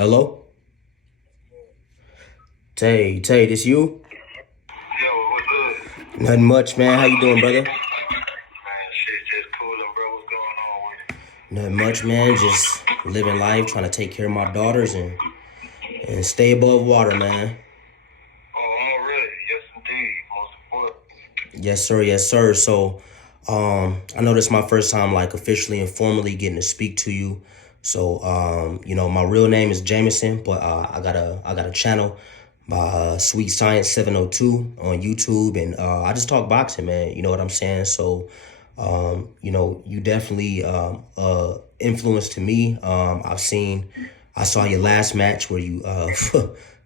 Hello? Tay, this you? Yo, what's up? Nothing much, man. How you doing, brother? Man, shit just coolin', bro. What's going on with you? Nothing much, man. Just living life, trying to take care of my daughters and stay above water, man. Oh, already. Yes, indeed. Most important. Yes, sir. Yes, sir. So, I know this is my first time, like, officially and formally getting to speak to you. So, my real name is Jameson, but I got a channel by Sweet Science 702 on YouTube, and I just talk boxing, man. You know what I'm saying? So, you definitely influence to me. I saw your last match where you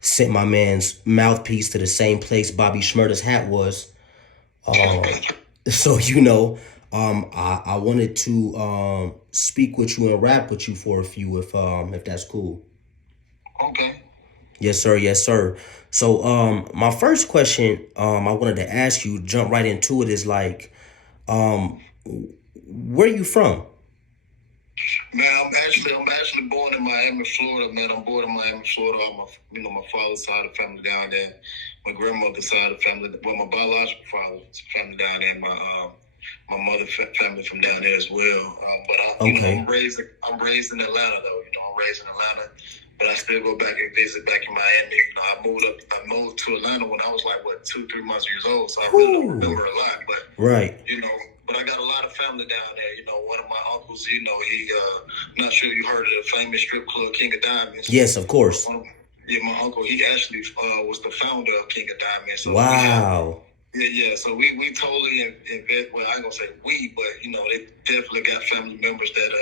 sent my man's mouthpiece to the same place Bobby Schmurder's hat was. So I wanted to speak with you and rap with you for a few, if that's cool. Okay. Yes, sir. Yes, sir. So my first question I wanted to ask you, jump right into it, is like, where you from? Man, I'm actually born in Miami, Florida, man. I'm born in Miami, Florida. My father's side of the family down there. My grandmother's side of the family, well, my biological father's family down there. My mother family from down there as well. But Okay. I'm raised in Atlanta though. I'm raised in Atlanta, but I still go back and visit back in Miami. I moved to Atlanta when I was like 2, 3 months years old, so I really don't Whew. remember a lot. But Right. you know, but I got a lot of family down there. One of my uncles, not sure you heard of the famous strip club King of Diamonds. Yes, of course. Yeah, my uncle, he actually was the founder of King of Diamonds. So Wow. yeah. So we totally invest. Well, I ain't gonna say we, but they definitely got family members that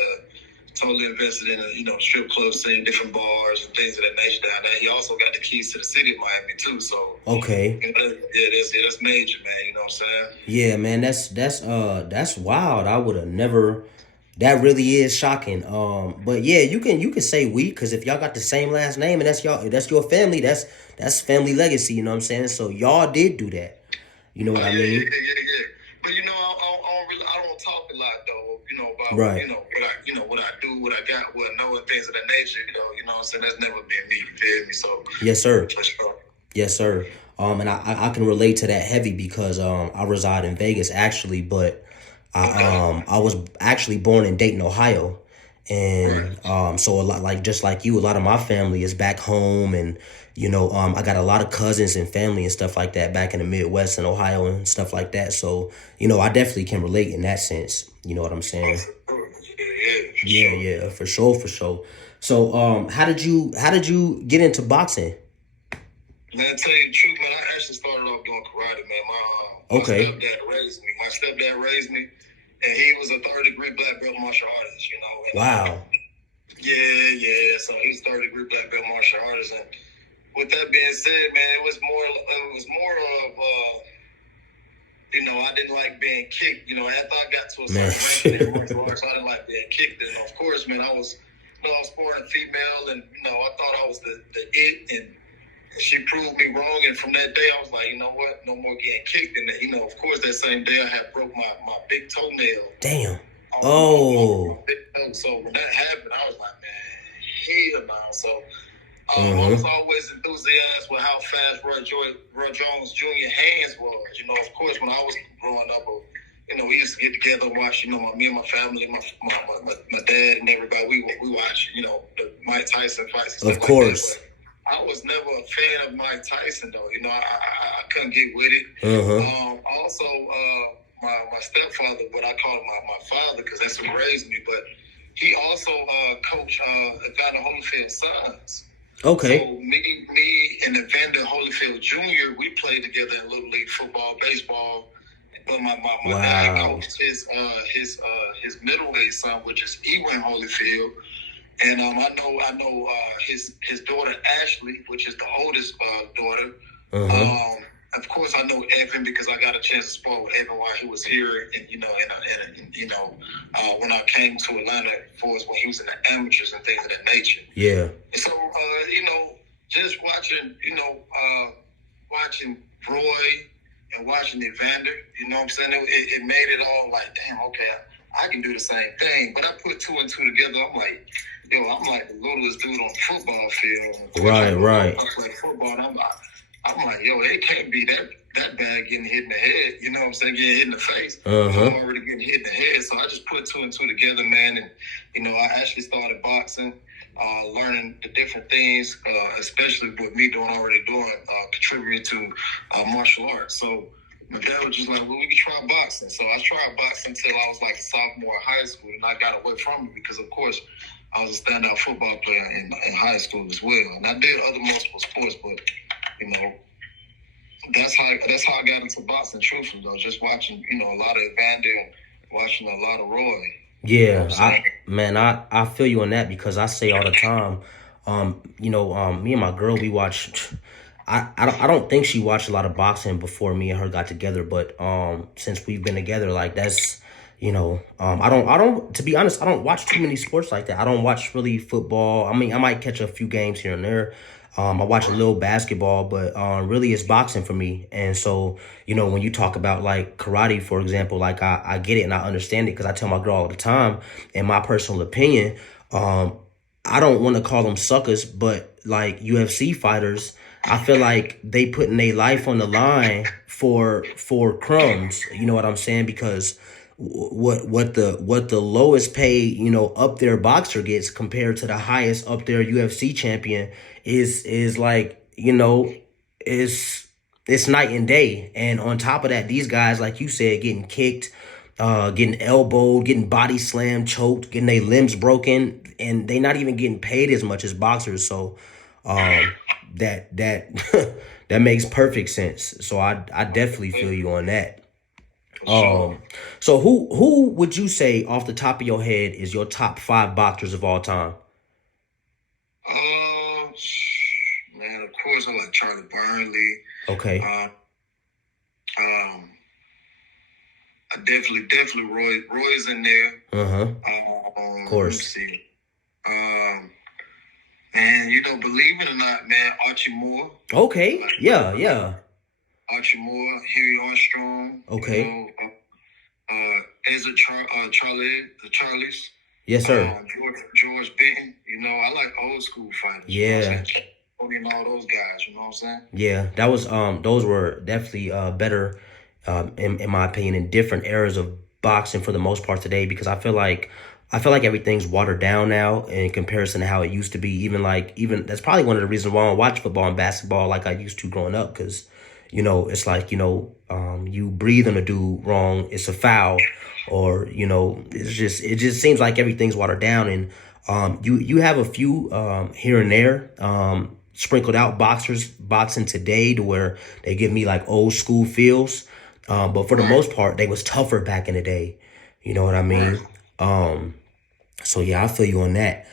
totally invested in strip clubs, seeing different bars and things of that nature down there. He also got the keys to the city of Miami too. So Okay. that's major, man. You know what I'm saying? Yeah, man, that's wild. I would have never. That really is shocking. But yeah, you can say we, because if y'all got the same last name and that's your family, that's family legacy. You know what I'm saying? So y'all did do that. You know what Oh, I yeah, yeah, mean? yeah, yeah, yeah. But I don't talk a lot though. About Right. what I do, what I got, what I know, and things of that nature. You know what I'm saying? That's never been me. You feel me? So Yes, sir. for sure. Yes, sir. And I can relate to that heavy because I reside in Vegas actually, but Okay. I was actually born in Dayton, Ohio, Right. and so a lot, like just like you, a lot of my family is back home, and I got a lot of cousins and family and stuff like that back in the Midwest and Ohio and stuff like that. So I definitely can relate in that sense. You know what I'm Oh, saying? for sure. Yeah, for Yeah, sure. yeah, for sure, for sure. So how did you get into boxing? Man, tell you the truth, man, I actually started off doing karate, man. My Okay. stepdad raised me. And he was a third-degree black belt martial artist, And Wow. yeah. So he's third-degree black belt martial artist, and with that being said, man, it was more of I didn't like being kicked. After I got to a Man. certain rank in martial arts, I didn't like being kicked. And of course, man, I was sporting female, and I thought I was the it, and she proved me wrong. And from that day, I was like, you know what, no more getting kicked. And of course, that same day, I had broke my big toenail. Damn. On Oh. big toe. So when that happened, I was like, man, hell no. So I was Mm-hmm. always enthusiastic with how fast Roy Jones Jr. hands was. Of course, when I was growing up, we used to get together and watch. Me and my family, my dad and everybody. We watch, the Mike Tyson fights and Of stuff like that. course. But I was never a fan of Mike Tyson, though. I couldn't get with it. Uh-huh. Also, my stepfather, what I call him my father, because that's who raised me, but he also coached Evander Holyfield's sons. Okay. So me and Evander Holyfield Jr., we played together in Little League football, baseball. But my dad Wow. coached his middleweight son, which is Ewan Holyfield. And I know his daughter Ashley, which is the oldest daughter. Uh-huh. Of course, I know Evan because I got a chance to spar with Evan while he was here, and when I came to Atlanta, for us when he was in the amateurs and things of that nature. Yeah. And so, just watching Roy and watching Evander, you know what I'm saying? It made it all like, damn, okay, I can do the same thing. But I put two and two together. I'm like, yo, I'm like the littlest dude on the football field. Of course, Right, right. I play football, and I'm like, yo, it can't be that bad getting hit in the head. You know what I'm saying? Getting hit in the face. I'm already getting hit in the head. So I just put two and two together, man. And, I actually started boxing, learning the different things, especially with me already doing, contributing to martial arts. So my dad was just like, well, we could try boxing. So I tried boxing until I was like a sophomore in high school, and I got away from it because, of course, I was a standout football player in high school as well. And I did other multiple sports, but, that's how I got into boxing, truthfully, though. Just watching, a lot of Evander and watching a lot of Roy. Yeah, I feel you on that because I say all the time, me and my girl, we watch. I don't think she watched a lot of boxing before me and her got together, but since we've been together, like that's, I don't to be honest, I don't watch too many sports like that. I don't watch really football. I mean, I might catch a few games here and there. I watch a little basketball, but really it's boxing for me. And so, when you talk about like karate, for example, like I get it and I understand it because I tell my girl all the time, in my personal opinion, I don't want to call them suckers, but like UFC fighters, I feel like they putting their life on the line for crumbs. You know what I'm saying? Because what the lowest paid up there boxer gets compared to the highest up there UFC champion is like it's night and day. And on top of that, these guys, like you said, getting kicked, getting elbowed, getting body slammed, choked, getting their limbs broken, and they not even getting paid as much as boxers. So that that makes perfect sense. So I definitely feel you on that. So who would you say off the top of your head is your top five boxers of all time? Uh, Man, of course, I like Charlie Burnley. Okay. Um, I definitely Roy's in there. Of course. Let's see. And believe it or not, man, Archie Moore. Okay. Like, Yeah. Archie Moore, Harry Armstrong. Okay. Ezra Charlie, the Charlies. Yes, sir. George Benton. I like old school fighters. Yeah. And all those guys. You know what I'm saying? Yeah, that was those were definitely better in my opinion in different eras of boxing for the most part today because I feel like everything's watered down now in comparison to how it used to be. Even that's probably one of the reasons why I don't watch football and basketball like I used to growing up because it's like you breathe on a dude wrong, it's a foul, or it just seems like everything's watered down and you have a few here and there sprinkled out boxers boxing today to where they give me like old school feels. But for the most part, they was tougher back in the day. You know what I mean? So yeah, I feel you on that.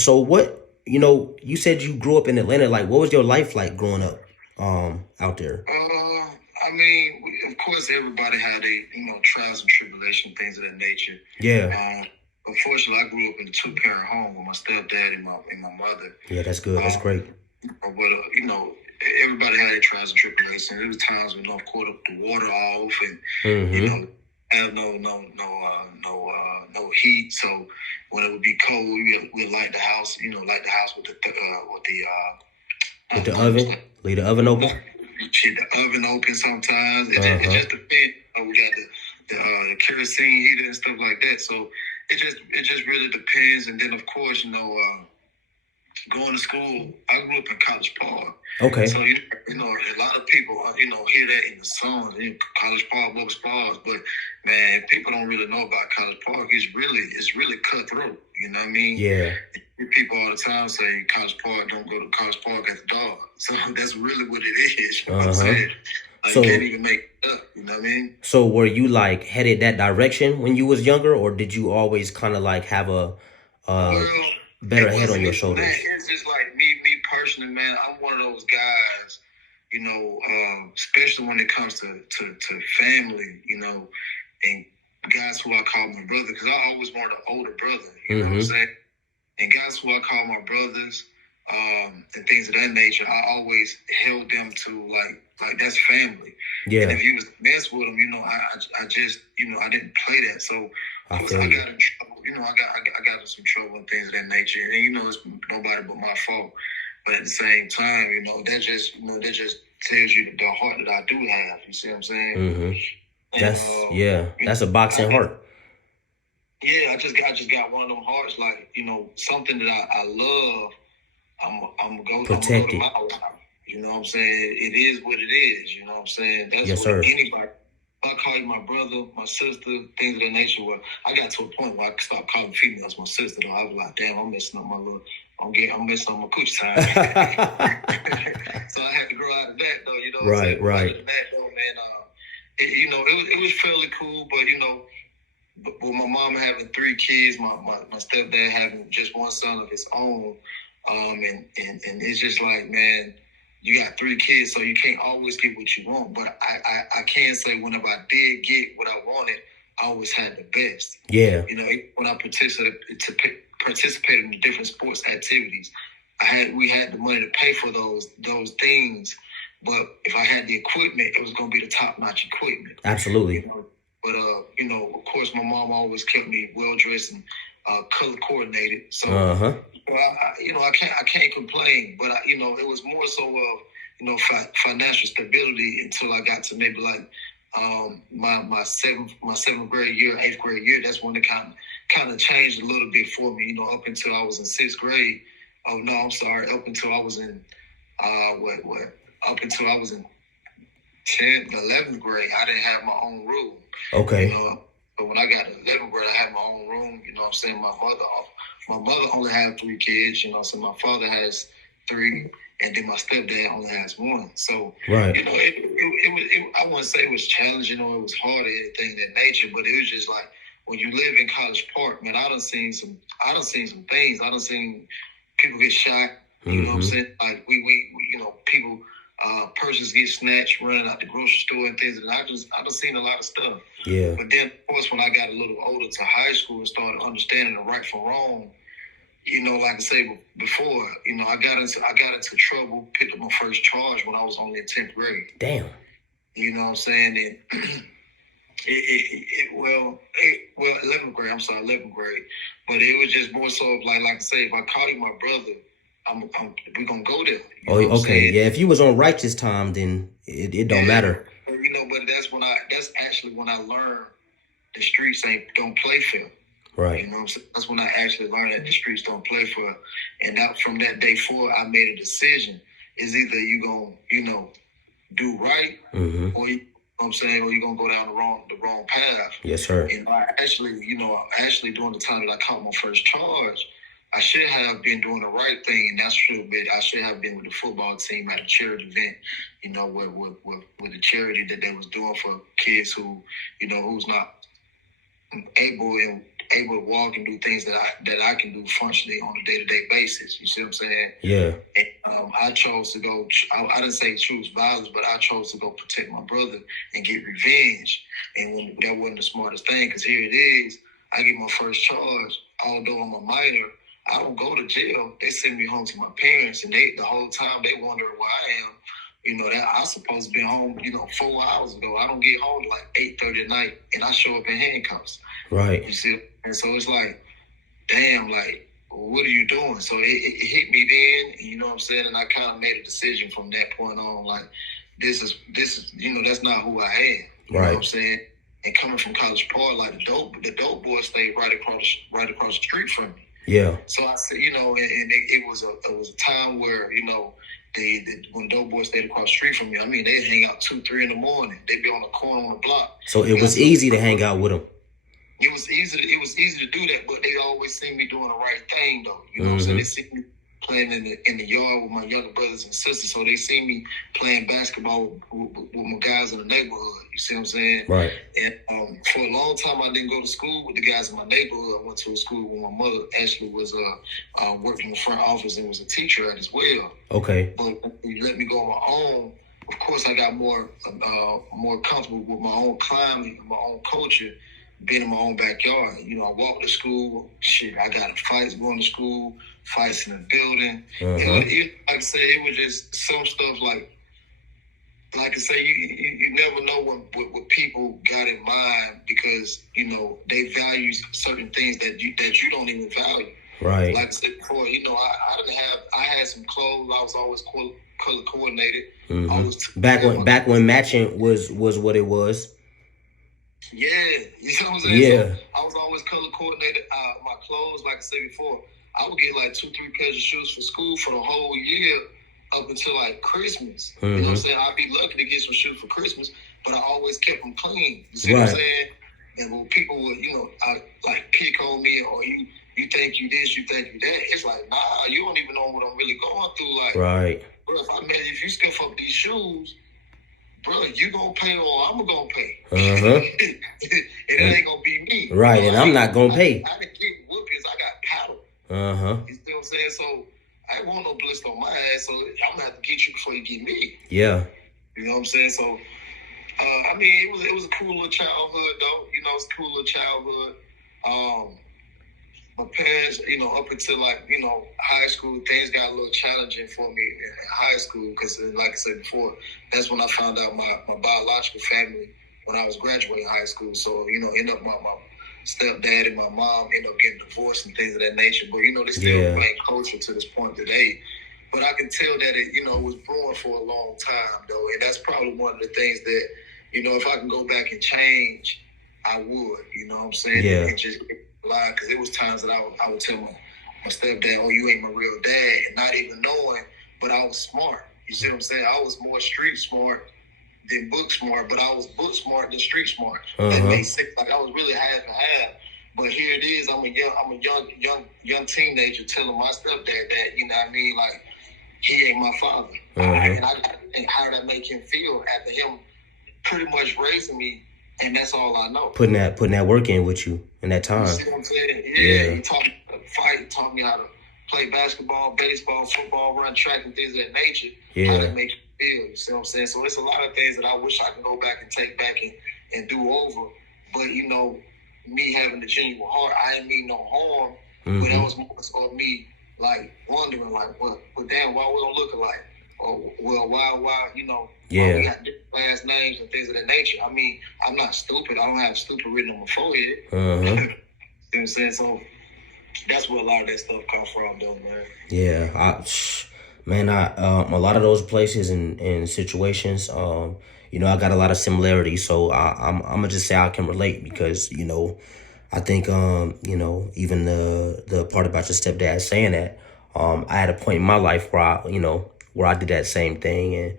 So what, you said you grew up in Atlanta. Like, what was your life like growing up out there? I mean, of course, everybody had trials and tribulation, things of that nature. Yeah. Unfortunately, I grew up in a two-parent home with my stepdad and my mother. Yeah, that's good. That's great. But everybody had their trials and tribulations. There was times when North caught up the water off, and have no heat. So when it would be cold, we'd light the house. Light the house with the oven. Leave the oven open. Shit, the oven open sometimes. It just depends. We got the kerosene heater and stuff like that. So it just really depends. And then of course, going to school, I grew up in College Park. Okay. So a lot of people hear that in the song, College Park, Bubba Spas, but man, people don't really know about College Park. It's really cutthroat. You know what I mean? Yeah. People all the time say College Park, don't go to College Park at the dog. So that's really what it is. You know what I'm saying? Like, you can't even make it up. You know what I mean? So were you like headed that direction when you was younger, or did you always kind of like have a better head on your shoulders? Man, it's just like me personally, man. I'm one of those guys, especially when it comes to family, and guys who I call my brother, because I always wanted an older brother. You know what I'm saying? And guys who I call my brothers, and things of that nature, I always held them to like that's family. Yeah. And if you was to mess with them, I just I didn't play that. So I I feel you. got in trouble. I got in some trouble and things of that nature. And it's nobody but my fault. But at the same time, that just tells you the heart that I do have. You see what I'm saying? Mm-hmm. And, That's a boxing heart. Yeah, I just got one of them hearts, like, something that I love. I'm gonna go Protect the it. mile route. You know what I'm saying? It is what it is. You know what I'm saying? That's Yes, what sir. anybody. If I call you my brother, my sister, things of that nature. Where I got to a point where I could stop calling females my sister. Though I was like, damn, I'm messing up my little. I'm messing up my coochie time. So I had to grow out of that, though. You know what I'm saying? Right. Other than that, though, man. It was fairly cool, but but with my mom having 3 kids, my stepdad having just one son of his own, and it's just like, man, you got 3 kids, so you can't always get what you want. But I can say whenever I did get what I wanted, I always had the best. Yeah. When I participated in the different sports activities, we had the money to pay for those things. But if I had the equipment, it was going to be the top-notch equipment. Absolutely. But of course, my mom always kept me well dressed and color coordinated. So, I can't complain. But it was more so of financial stability until I got to maybe like my seventh grade year, 8th grade year. That's when it kind of changed a little bit for me. Up until I was in 6th grade. Oh no, I'm sorry. Up until I was in Up until I was in 10th, 11th grade, I didn't have my own room. Okay. But when I got to 11th grade, I had my own room. You know what I'm saying? My mother only had 3 kids. So my father has 3, and then my stepdad only has 1. So, right. I wouldn't say it was challenging or it was hard or anything of that nature, but it was just like when you live in College Park, man, I done seen some things. I done seen people get shot. You know what I'm saying? Like we people. Purses get snatched running out the grocery store and things, and I done seen a lot of stuff. Yeah. But then, of course, when I got a little older to high school and started understanding the right from wrong, like I said before, I got into trouble, picked up my first charge when I was only in 10th grade. Damn. You know what I'm saying? And 11th grade. I'm sorry, 11th grade. But it was just more so of like I say, if I call you my brother, we're gonna go there. Okay. Yeah. If you was on righteous time, then it don't matter. But that's actually when I learned the streets don't play fair. Right. You know what I'm saying? That's when I actually learned that the streets don't play fair. And from that day forward, I made a decision. Is either you gonna, do right, or you know what I'm saying, or you're gonna go down the wrong path. Yes, sir. And I actually during the time that I caught my first charge, I should have been doing the right thing, and I should have been with the football team at a charity event, with the charity that they was doing for kids who, who's not able to walk and do things that I can do functionally on a day-to-day basis. You see what I'm saying? Yeah. And I chose to go. I didn't say choose violence, but I chose to go protect my brother and get revenge. And that wasn't the smartest thing, because here it is. I get my first charge. Although I'm a minor, I don't go to jail. They send me home to my parents, and the whole time they wonder where I am. That I supposed to be home, 4 hours ago. I don't get home like 8:30 at night, and I show up in handcuffs. Right. You see, and so it's like, damn, like, what are you doing? So it hit me then, you know what I'm saying? And I kind of made a decision from that point on, like, this is that's not who I am. You know what I'm saying? And coming from College Park, like the dope boy stayed right across the street from me. Yeah. So I said, and it was a time where, when dope boys stayed across the street from me, I mean, they'd hang out 2, 3 in the morning. They'd be on the corner on the block. So it was easy to hang out with them. It was easy to do that, but they always see me doing the right thing, though. You know what I'm saying? They see me playing in the yard with my younger brothers and sisters, so they see me playing basketball with my guys in the neighborhood. You see what I'm saying? Right. And for a long time, I didn't go to school with the guys in my neighborhood. I went to a school where my mother actually was working in the front office and was a teacher at as well. Okay. But you let me go on my own. Of course, I got more comfortable with my own climate and my own culture, being in my own backyard. I walked to school. Shit, I got fights going to school, fights in the building. Like I said, it was just some stuff like like I say, you never know what people got in mind because they value certain things that you don't even value. Right. Like I said before, I had some clothes. I was always color coordinated. Mm-hmm. Back when matching was what it was. Yeah, you know what I'm saying? Yeah. So I was always color coordinated. My clothes, like I said before, I would get like 2-3 pairs of shoes for school for the whole year up until like Christmas. You know what I'm saying? I'd be lucky to get some shoes for Christmas, but I always kept them clean. You see what I'm saying? And when people would, like pick on me or you think you this, you think you that, it's like, nah, you don't even know what I'm really going through. Like, right. Bro, if you scuff up these shoes, bro, you gonna pay or I'm gonna pay. It ain't gonna be me. Right, and I'm not gonna pay. I didn't get whoopings, I got paddled. You see what I'm saying? So I ain't want no blister on my ass, so I'm gonna have to get you before you get me. Yeah. You know what I'm saying? So I mean, it was a cool little childhood though. It's a cool little childhood. My parents, up until high school, things got a little challenging for me in high school because, like I said before, that's when I found out my biological family when I was graduating high school. So, end up my stepdad and my mom end up getting divorced and things of that nature. But, they still remain closer to this point today. But I can tell that it was brewing for a long time, though. And that's probably one of the things that, if I can go back and change, I would, you know what I'm saying? Yeah. And just lie, because it was times that I would tell my stepdad, oh, you ain't my real dad, and not even knowing, but I was smart. You see what I'm saying? I was more street smart than book smart, but I was book smart than street smart. That makes sense. Like I was really half and half. But here it is, I'm a young teenager telling my stepdad that, you know what I mean, like he ain't my father. And I think how that make him feel after him pretty much raising me. And that's all I know. Putting that work in with you in that time. You see what I'm saying? Yeah. He taught me how to fight. He taught me how to play basketball, baseball, football, run track, and things of that nature. Yeah. How that makes you feel. You see what I'm saying? So it's a lot of things that I wish I could go back and take back and do over. But, me having the genuine heart, I ain't mean no harm. But that was more so me, like, wondering, like, but damn, why we don't look alike? Or, well, why, why we got different last names and things of that nature. I mean, I'm not stupid. I don't have stupid written on my forehead. You know what I'm saying? So that's where a lot of that stuff comes from, though, man. Yeah, a lot of those places and situations, I got a lot of similarities. So I'm gonna just say I can relate because I think even the part about your stepdad saying that, I had a point in my life where I did that same thing. And,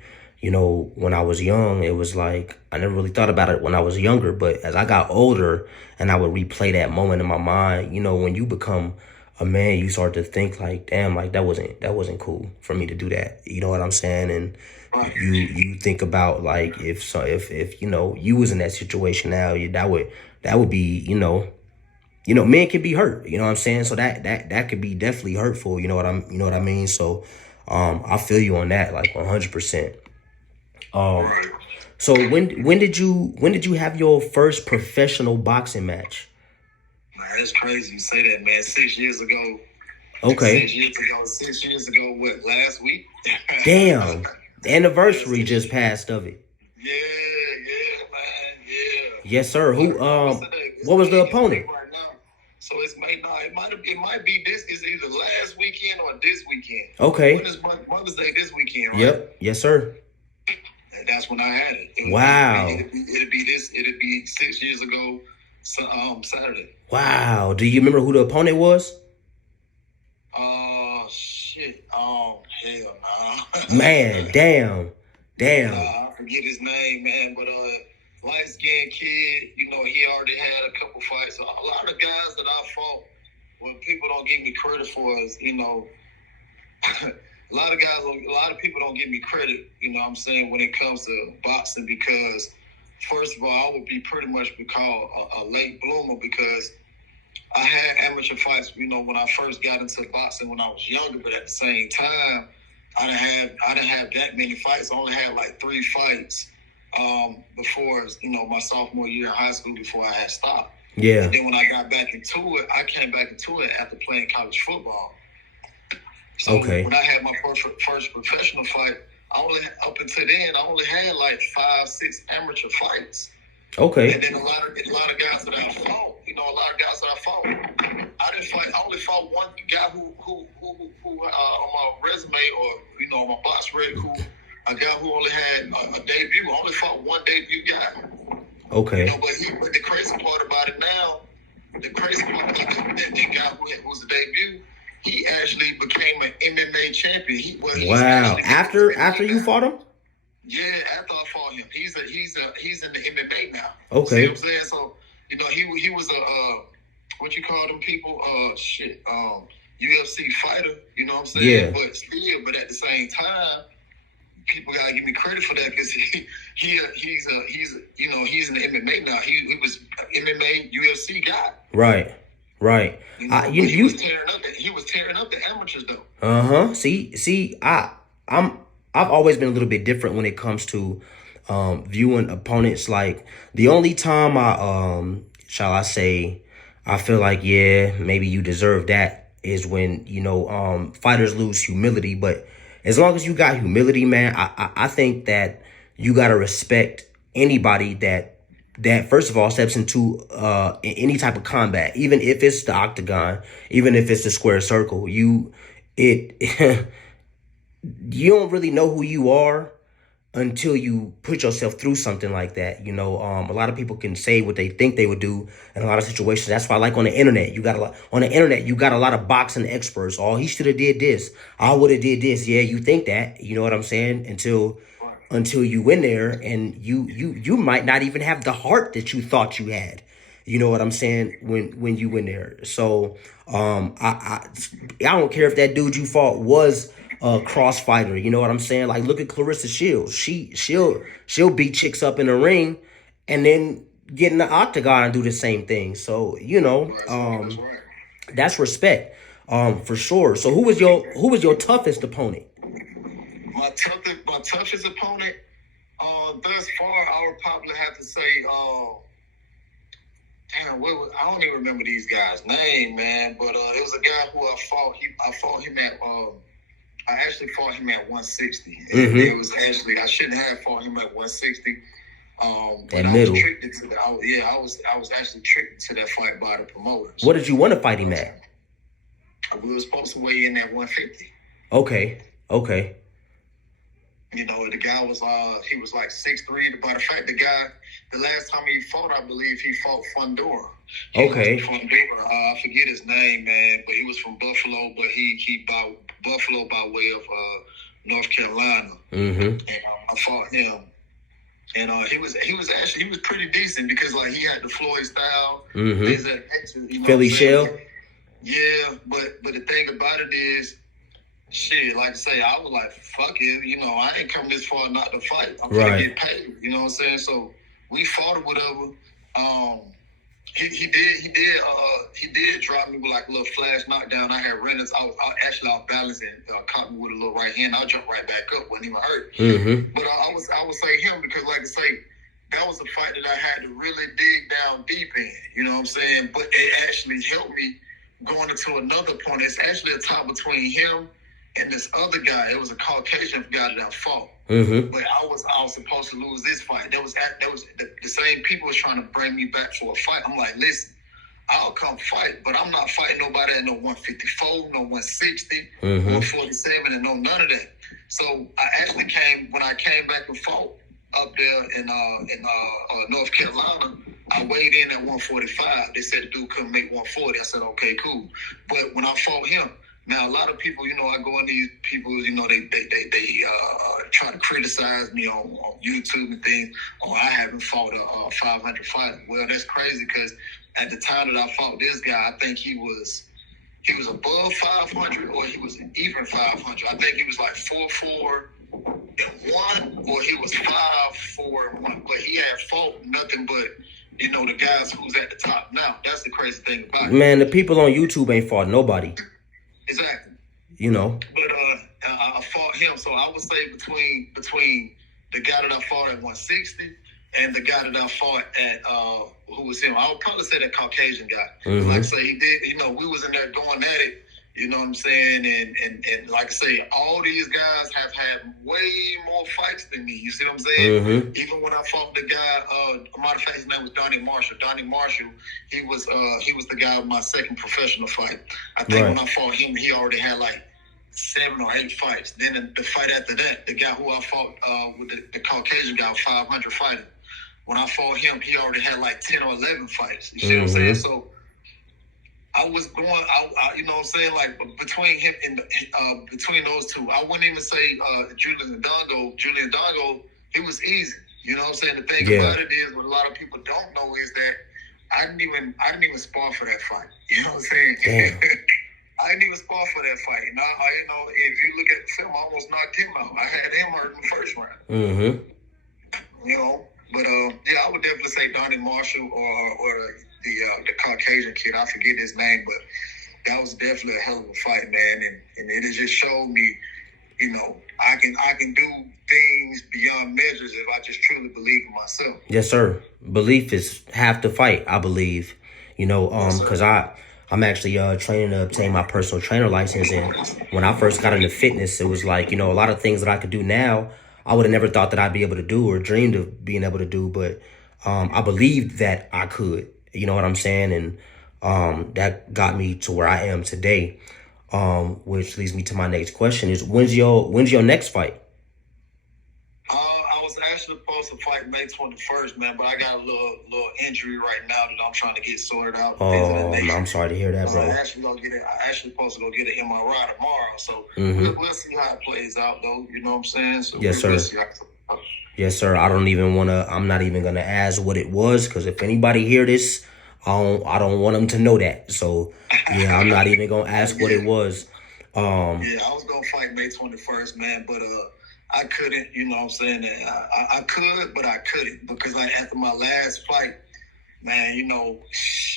when I was young, it was like, I never really thought about it when I was younger, but as I got older and I would replay that moment in my mind, when you become a man, you start to think like, damn, like that wasn't cool for me to do that. You know what I'm saying? And you think about like, if you was in that situation now, that would be, men can be hurt, you know what I'm saying? So that could be definitely hurtful. You know what I mean? So, I feel you on that, like 100%. So when did you have your first professional boxing match? Man, that's crazy you say that, man. 6 years ago. Okay. 6 years ago, what, last week? Damn. The anniversary just passed of it. Yeah, man, yeah. Yes, sir. Who what was the opponent? Right now. So it might be this. It's either last weekend or this weekend. Okay. When is Mother's Day this weekend, right? Yep. Yes, sir. And that's when I had it. Wow. It'd be 6 years ago, Saturday. Wow. Do you remember who the opponent was? Shit. Hell no. Man, damn. I forget his name, man, but light-skinned kid, he already had a couple fights. So a lot of guys that I fought, what people don't give me credit for is, a lot of people don't give me credit, what I'm saying, when it comes to boxing, because first of all, I would be pretty much be called a late bloomer because I had amateur fights, when I first got into boxing when I was younger, but at the same time, I didn't have that many fights. I only had like 3 fights before, my sophomore year in high school before I had stopped. Yeah. And then when I got back into it, I came back into it after playing college football. So when I had my first professional fight, up until then, I only had like 5-6 amateur fights. Okay. And then a lot of guys that I fought, I didn't fight. I only fought one guy who on my resume or on my box record, a guy who only had a debut. I only fought one debut guy. Okay. But the crazy part about it now, that guy who was a debut, he actually became an MMA champion. Wow. After you fought him? Yeah, after I fought him, he's in the MMA now. Okay. See what I'm saying? So he was a what you call them people? UFC fighter. You know what I'm saying? Yeah. But at the same time, people gotta give me credit for that because he's in the MMA now. He was an MMA UFC guy. Right. He was tearing up the amateurs though. See, I've always been a little bit different when it comes to viewing opponents. Like the only time shall I say, I feel like maybe you deserve that is when fighters lose humility. But as long as you got humility, man, I think that you gotta respect anybody that first of all steps into any type of combat, even if it's the octagon, even if it's the square circle. You don't really know who you are until you put yourself through something like that. A lot of people can say what they think they would do in a lot of situations. That's why, like on the internet, you got a lot of boxing experts. Oh, he should have did this. I would have did this. Yeah, you think that. You know what I'm saying? Until you win there, and you might not even have the heart that you thought you had. You know what I'm saying? When you win there. So I don't care if that dude you fought was a crossfighter. You know what I'm saying? Like, look at Clarissa Shields. She'll beat chicks up in the ring and then get in the octagon and do the same thing. So that's respect, for sure. So who was your toughest opponent? My toughest opponent, thus far, I would probably have to say, I don't even remember these guys' name, man. But it was a guy who I fought. I actually fought him at 160. Mm-hmm. It was actually, I shouldn't have fought him at 160. That middle. I was actually tricked to that fight by the promoters. What did you want to fight him at? We were supposed to weigh in at 150. Okay. The guy was he was like 6'3". But in fact, the last time he fought, I believe he fought Fundora. Okay. Fundora. I forget his name, man, but he was from Buffalo, but he bought Buffalo by way of North Carolina. Mm-hmm. And I fought him. And he was pretty decent because like he had the Floyd style. Mm-hmm. Philly shell. Yeah, but the thing about it is, shit, like I say, I was like, fuck it, I ain't come this far not to fight. I'm gonna get paid, you know what I'm saying? So we fought or whatever. He did drop me with like a little flash knockdown. I had Reynolds. I was off balance and caught me with a little right hand. I jumped right back up, wasn't even hurt. Mm-hmm. But I would say him because, like I say, that was a fight that I had to really dig down deep in. You know what I'm saying? But it actually helped me going into another point. It's actually a tie between him and this other guy. It was a Caucasian guy that I fought. Mm-hmm. But I was supposed to lose this fight. That was the same people was trying to bring me back for a fight. I'm like, listen, I'll come fight, but I'm not fighting nobody at no 154, no 160, 147, and no none of that. So I actually when I came back and fought up there in North Carolina, I weighed in at 145. They said the dude couldn't make 140. I said, okay, cool. But when I fought him, now a lot of people, I go in these people, they try to criticize me on YouTube and things. Oh, I haven't fought a 500 fight. Well, that's crazy because at the time that I fought this guy, I think he was above 500 or he was even 500. I think he was like 4-4 and 1, or he was 5-4 and 1. But he had fought nothing but the guys who's at the top. Now that's the crazy thing about it. Man, the people on YouTube ain't fought nobody. Exactly. But I fought him, so I would say between the guy that I fought at 160 and the guy that I fought at who was him, I would probably say that Caucasian guy. Mm-hmm. Like I say, he did. We was in there going at it, You know what I'm saying? And like I say, all these guys have had way more fights than me. You see what I'm saying? Mm-hmm. Even when I fought the guy, matter of fact, his name was Donnie Marshall. Donnie Marshall, he was the guy of my second professional fight. I think when I fought him, he already had like 7 or 8 fights. Then the fight after that, the guy who I fought with the Caucasian guy, 500 fighting. When I fought him, he already had like 10 or 11 fights. You see what I'm saying? So I was going, you know what I'm saying? Like between him and between those two, I wouldn't even say Julian Dongo, he was easy. You know what I'm saying? The thing about it is, what a lot of people don't know is that I didn't even spar for that fight. You know what I'm saying? Damn. I didn't even spar for that fight. And you know, if you look at the film, I almost knocked him out. I had him hurt in the first round. Mm-hmm. You know, but yeah, I would definitely say Donnie Marshall or the Caucasian kid. I forget his name, but that was definitely a hell of a fight, man. And it just showed me, you know, I can do things beyond measures if I just truly believe in myself. Yes, sir. Belief is half the fight, I believe. You know, because I'm actually training to obtain my personal trainer license, and when I first got into fitness, it was like, you know, a lot of things that I could do now, I would have never thought that I'd be able to do or dreamed of being able to do, but I believed that I could. You know what I'm saying? And that got me to where I am today. Which leads me to my next question: is when's your next fight? I was actually supposed to fight May 21st, man, but I got a little injury right now that I'm trying to get sorted out. Oh, I'm sorry to hear that, bro. I actually supposed to go get an MRI tomorrow, so we'll see how it plays out, though. You know what I'm saying? So yes, sir. Yes, sir. I'm not even gonna ask what it was, because if anybody hear this, I don't want them to know that. So yeah, I'm not even gonna ask what it was. Yeah, I was gonna fight May 21st, man, but I couldn't. You know what I'm saying? I could, but I couldn't, because like after my last fight, man, you know,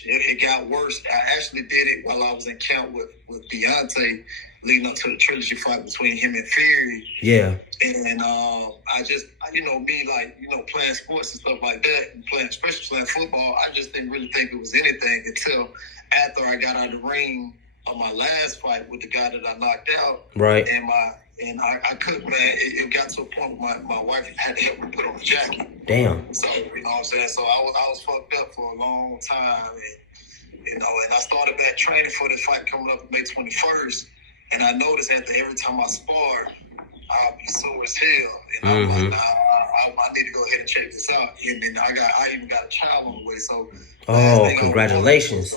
it got worse. I actually did it while I was in camp with Deontay, leading up to the trilogy fight between him and Fury. Yeah. And I just, you know, me like, you know, playing sports and stuff like that, and especially playing football, I just didn't really think it was anything until after I got out of the ring on my last fight with the guy that I knocked out. Right. And I couldn't, man. It got to a point where my wife had to help me put on a jacket. Damn. So, you know what I'm saying? So I was fucked up for a long time. And, you know, and I started back training for this fight coming up May 21st. And I noticed after every time I spar, I'll be sore as hell. And I'm like, nah, I need to go ahead and check this out. And then I even got a child on the way. So, congratulations.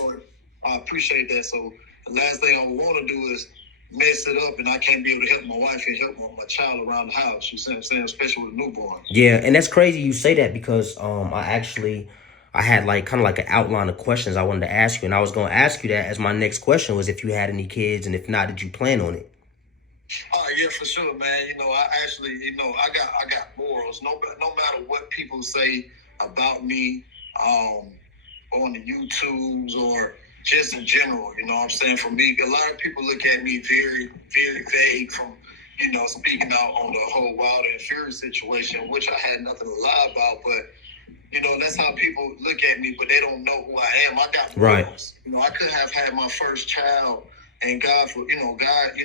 I appreciate that. So the last thing I want to do is mess it up, and I can't be able to help my wife and help my child around the house. You see what I'm saying? Especially with a newborn. Yeah, and that's crazy you say that, because I had like kind of like an outline of questions I wanted to ask you, and I was going to ask you that as my next question was if you had any kids, and if not, did you plan on it? Oh yeah, for sure, man. You know, I actually, you know, I got morals. No matter what people say about me, on the YouTubes or just in general, you know what I'm saying? For me, a lot of people look at me very, very vague from, you know, speaking out on the whole Wilder and Fury situation, which I had nothing to lie about, but you know, that's how people look at me, but they don't know who I am. I got morals. Right. You know, I could have had my first child, and God, you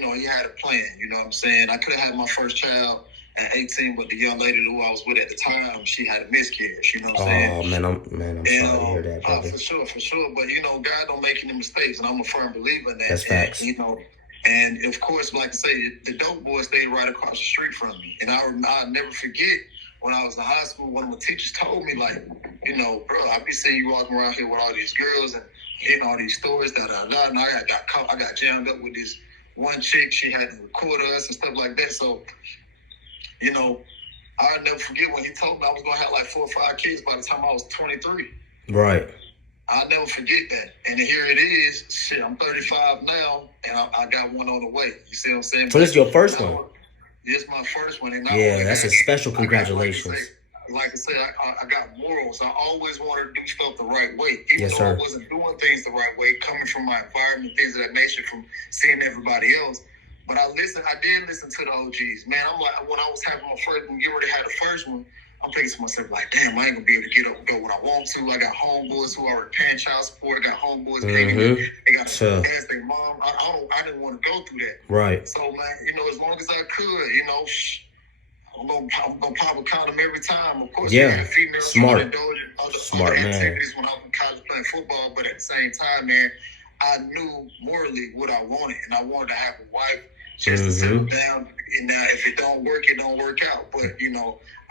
know, he had a plan. You know what I'm saying? I could have had my first child at 18, but the young lady who I was with at the time, she had a miscarriage. You know what I'm saying? Oh man, I'm sorry to hear that, brother. For sure. But you know, God don't make any mistakes, and I'm a firm believer in that. That's facts. And, you know, and of course, like I say, the dope boy stayed right across the street from me, and I'll never forget. When I was in high school, one of my teachers told me, like, you know, bro, I be seeing you walking around here with all these girls and hearing all these stories, and I got jammed up with this one chick. She had to record us and stuff like that. So, you know, I'll never forget when he told me I was going to have like 4 or 5 kids by the time I was 23. Right. I'll never forget that. And here it is. Shit, I'm 35 now, and I got one on the way. You see what I'm saying? So this is your first one? This is my first one. And yeah, that's a special congratulations. Like I said, I got morals. I always wanted to do stuff the right way. Even yes, though sir. I wasn't doing things the right way, coming from my environment, things of that nature, from seeing everybody else. But I did listen to the OGs. Man, I'm like, when I was having my first one, getting ready to have the first one, I'm thinking to myself, like, damn, I ain't gonna be able to get up and go what I want to. I got homeboys who are paying child support. I got homeboys paying me. They got to ask their mom. I didn't want to go through that. Right. So, man, as long as I could, I'm gonna pop a condom every time. Of course, Yeah. I had female Smart. other activities when I was in college playing football, but at the same time, man, I knew morally what I wanted, and I wanted to have a wife just to settle down. And now, if it don't work, it don't work out. But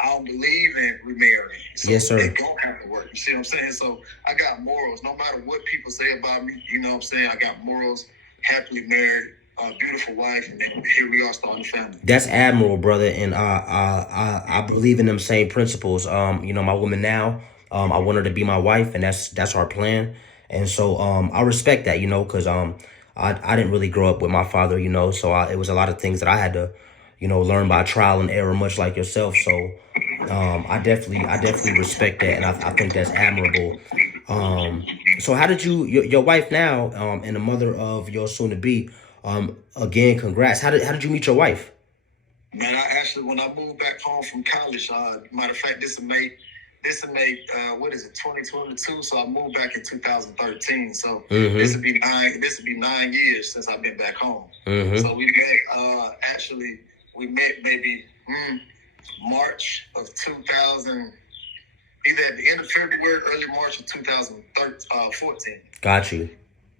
I don't believe in remarrying. So yes, sir. It don't have to work. You see what I'm saying? So I got morals. No matter what people say about me, you know what I'm saying? I got morals. Happily married, a beautiful wife, and then here we are starting a family. That's admirable, brother, and I believe in them same principles. My woman now, I want her to be my wife, and that's our plan. And so I respect that, because I didn't really grow up with my father, so it was a lot of things that I had to, learn by trial and error, much like yourself. So I definitely respect that, and I think that's admirable. So how did your wife now, and the mother of your soon to be, again, congrats. How did you meet your wife? Man, when I moved back home from college, matter of fact, this will make what is it, 2022? So I moved back in 2013. So this would be 9 years since I've been back home. So we met maybe March of 2000, either at the end of February, early March of 2014. Got you.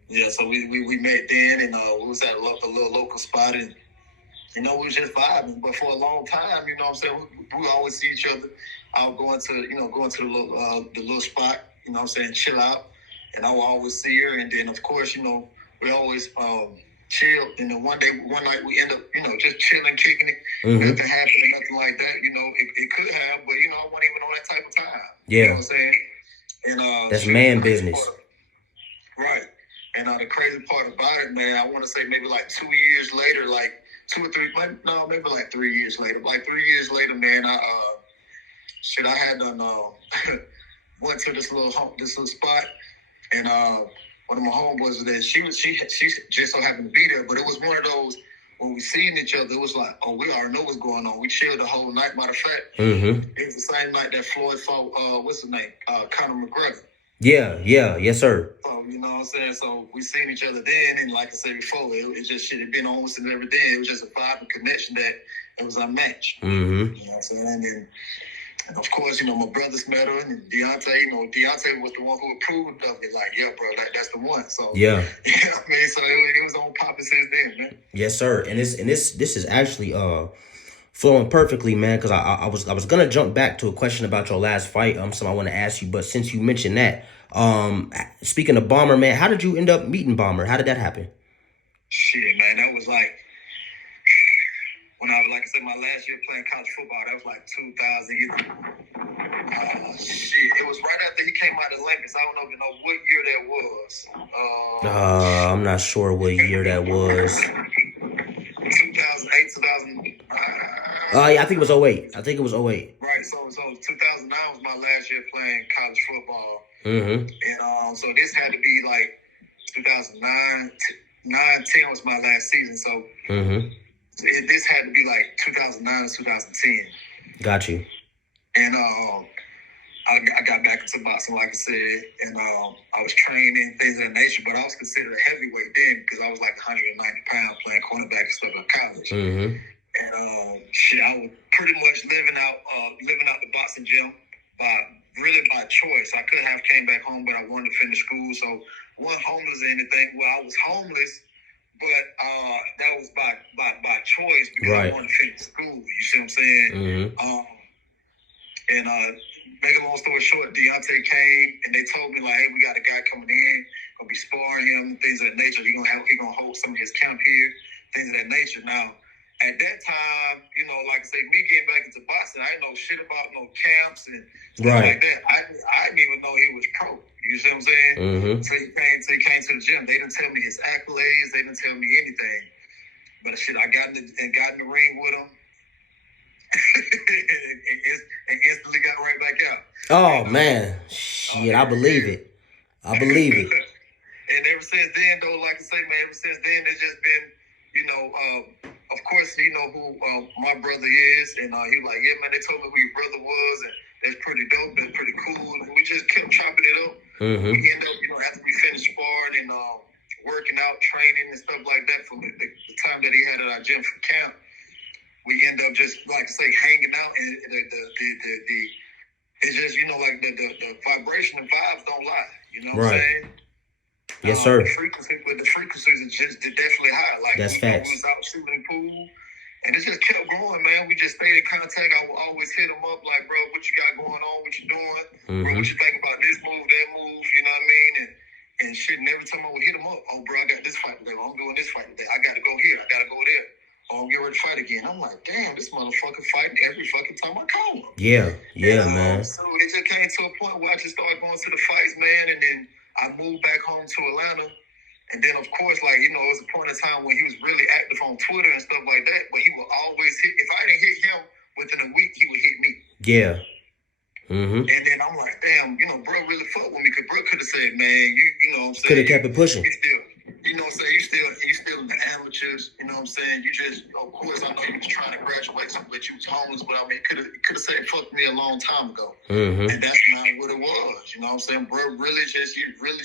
Yeah, so we met then, and we was at a little local spot, and we was just vibing. But for a long time, you know what I'm saying, we always see each other out going to the little spot, you know what I'm saying, chill out, and I will always see her. And then of course, we always chill. And then one night we end up, just chilling, kicking it. Nothing happened, nothing like that. It could have, but I wasn't even on that type of time. Yeah. You know what I'm saying? And that's man business. Right. And the crazy part about it, man, I want to say maybe like 2 years later, like 2 or 3, maybe like 3 years later. Like 3 years later, man, I had done went to this little spot, and one of my homeboys was there. She just so happened to be there, but it was one of those when we seen each other, it was like, oh, we already know what's going on. We chilled the whole night. Matter of fact, it was the same night that Floyd fought. What's his name? Conor McGregor. Yeah, yes, sir. So, you know what I'm saying? So, we seen each other then, and like I said before, it just shit had been almost and every day. It was just a vibe and connection that it was unmatched. You know what I'm saying? And of course, my brothers met her, and Deontay, Deontay was the one who approved of it. Like, yeah, bro, that's the one. So, yeah. You know what I mean? So, it was on popping since then, man. Yes, sir. And this is actually flowing perfectly, man, because I was gonna jump back to a question about your last fight, something I want to ask you, but since you mentioned that, speaking of Bomber, man, how did you end up meeting Bomber? How did that happen? Shit, man, that was like when like I said, my last year playing college football. That was like 2000. Shit, it was right after he came out of the Olympics. I don't even know what year that was. I'm not sure what year that was. 2008, 2000. Yeah, I think it was 08. Right, so 2009 was my last year playing college football. And so this had to be like 2009, 10 was my last season. So this had to be like 2009 or 2010. Got you. And I got back into boxing, like I said, and I was training, things of that nature, but I was considered a heavyweight then because I was like 190 pounds playing cornerback and stuff in college. And I was pretty much living out the boxing gym by choice. I could have came back home, but I wanted to finish school, so I wasn't homeless or anything. Well, I was homeless, but that was by choice because I wanted to finish school. You see what I'm saying? And make a long story short, Deontay came and they told me like, hey, we got a guy coming in, gonna be sparring him and things of that nature. He gonna hold some of his camp here, things of that nature. Now, at that time, like I say, me getting back into boxing, I didn't know shit about no camps and stuff like that. I didn't even know he was pro. You see what I'm saying? So he came to the gym. They didn't tell me his accolades. They didn't tell me anything. But shit, I got in the ring with him. and instantly got right back out. Oh, man. Shit, I believe it. And ever since then, though, like I say, man, ever since then, it's just been, of course, you know who my brother is, and he was like, yeah, man, they told me who your brother was, and that's pretty dope, that's pretty cool. And we just kept chopping it up. Mm-hmm. We ended up, you know, after we finished sparring and working out, training and stuff like that for the time that he had at our gym for camp, we end up just, like I say, hanging out, and the it's just, you know, like the vibration and vibes don't lie. You know what I'm saying? Yes, sir. The frequencies are just definitely high. Like, that's facts. We was out shooting pool, and it just kept going, man. We just stayed in contact. I would always hit him up, like, bro, what you got going on? What you doing? Mm-hmm. Bro, what you think about this move, that move? You know what I mean? And shit. And every time I would hit him up, oh, bro, I got this fight today. I'm doing this fight today. I got to go here. I got to go there. Oh, I'm getting ready to fight again. I'm like, damn, this motherfucker fighting every fucking time I call him. Yeah, man. So it just came to a point where I just started going to the fights, man, and then I moved back home to Atlanta. And then, of course, like, you know, it was a point in time when he was really active on Twitter and stuff like that, but he would always hit. If I didn't hit him within a week, he would hit me. Yeah. Mm-hmm. And then I'm like, damn, you know, bro really fucked with me, because bro could have said, man, you know what I'm saying? Could have kept it pushing. You still, you know what I'm saying? You still in the amateurs, you know what I'm saying? You just, of course, I know you was trying to graduate, but you was homeless, but I mean, could have said fuck me a long time ago. Mm-hmm. And that's not what it was, you know what I'm saying? Bro really just, you really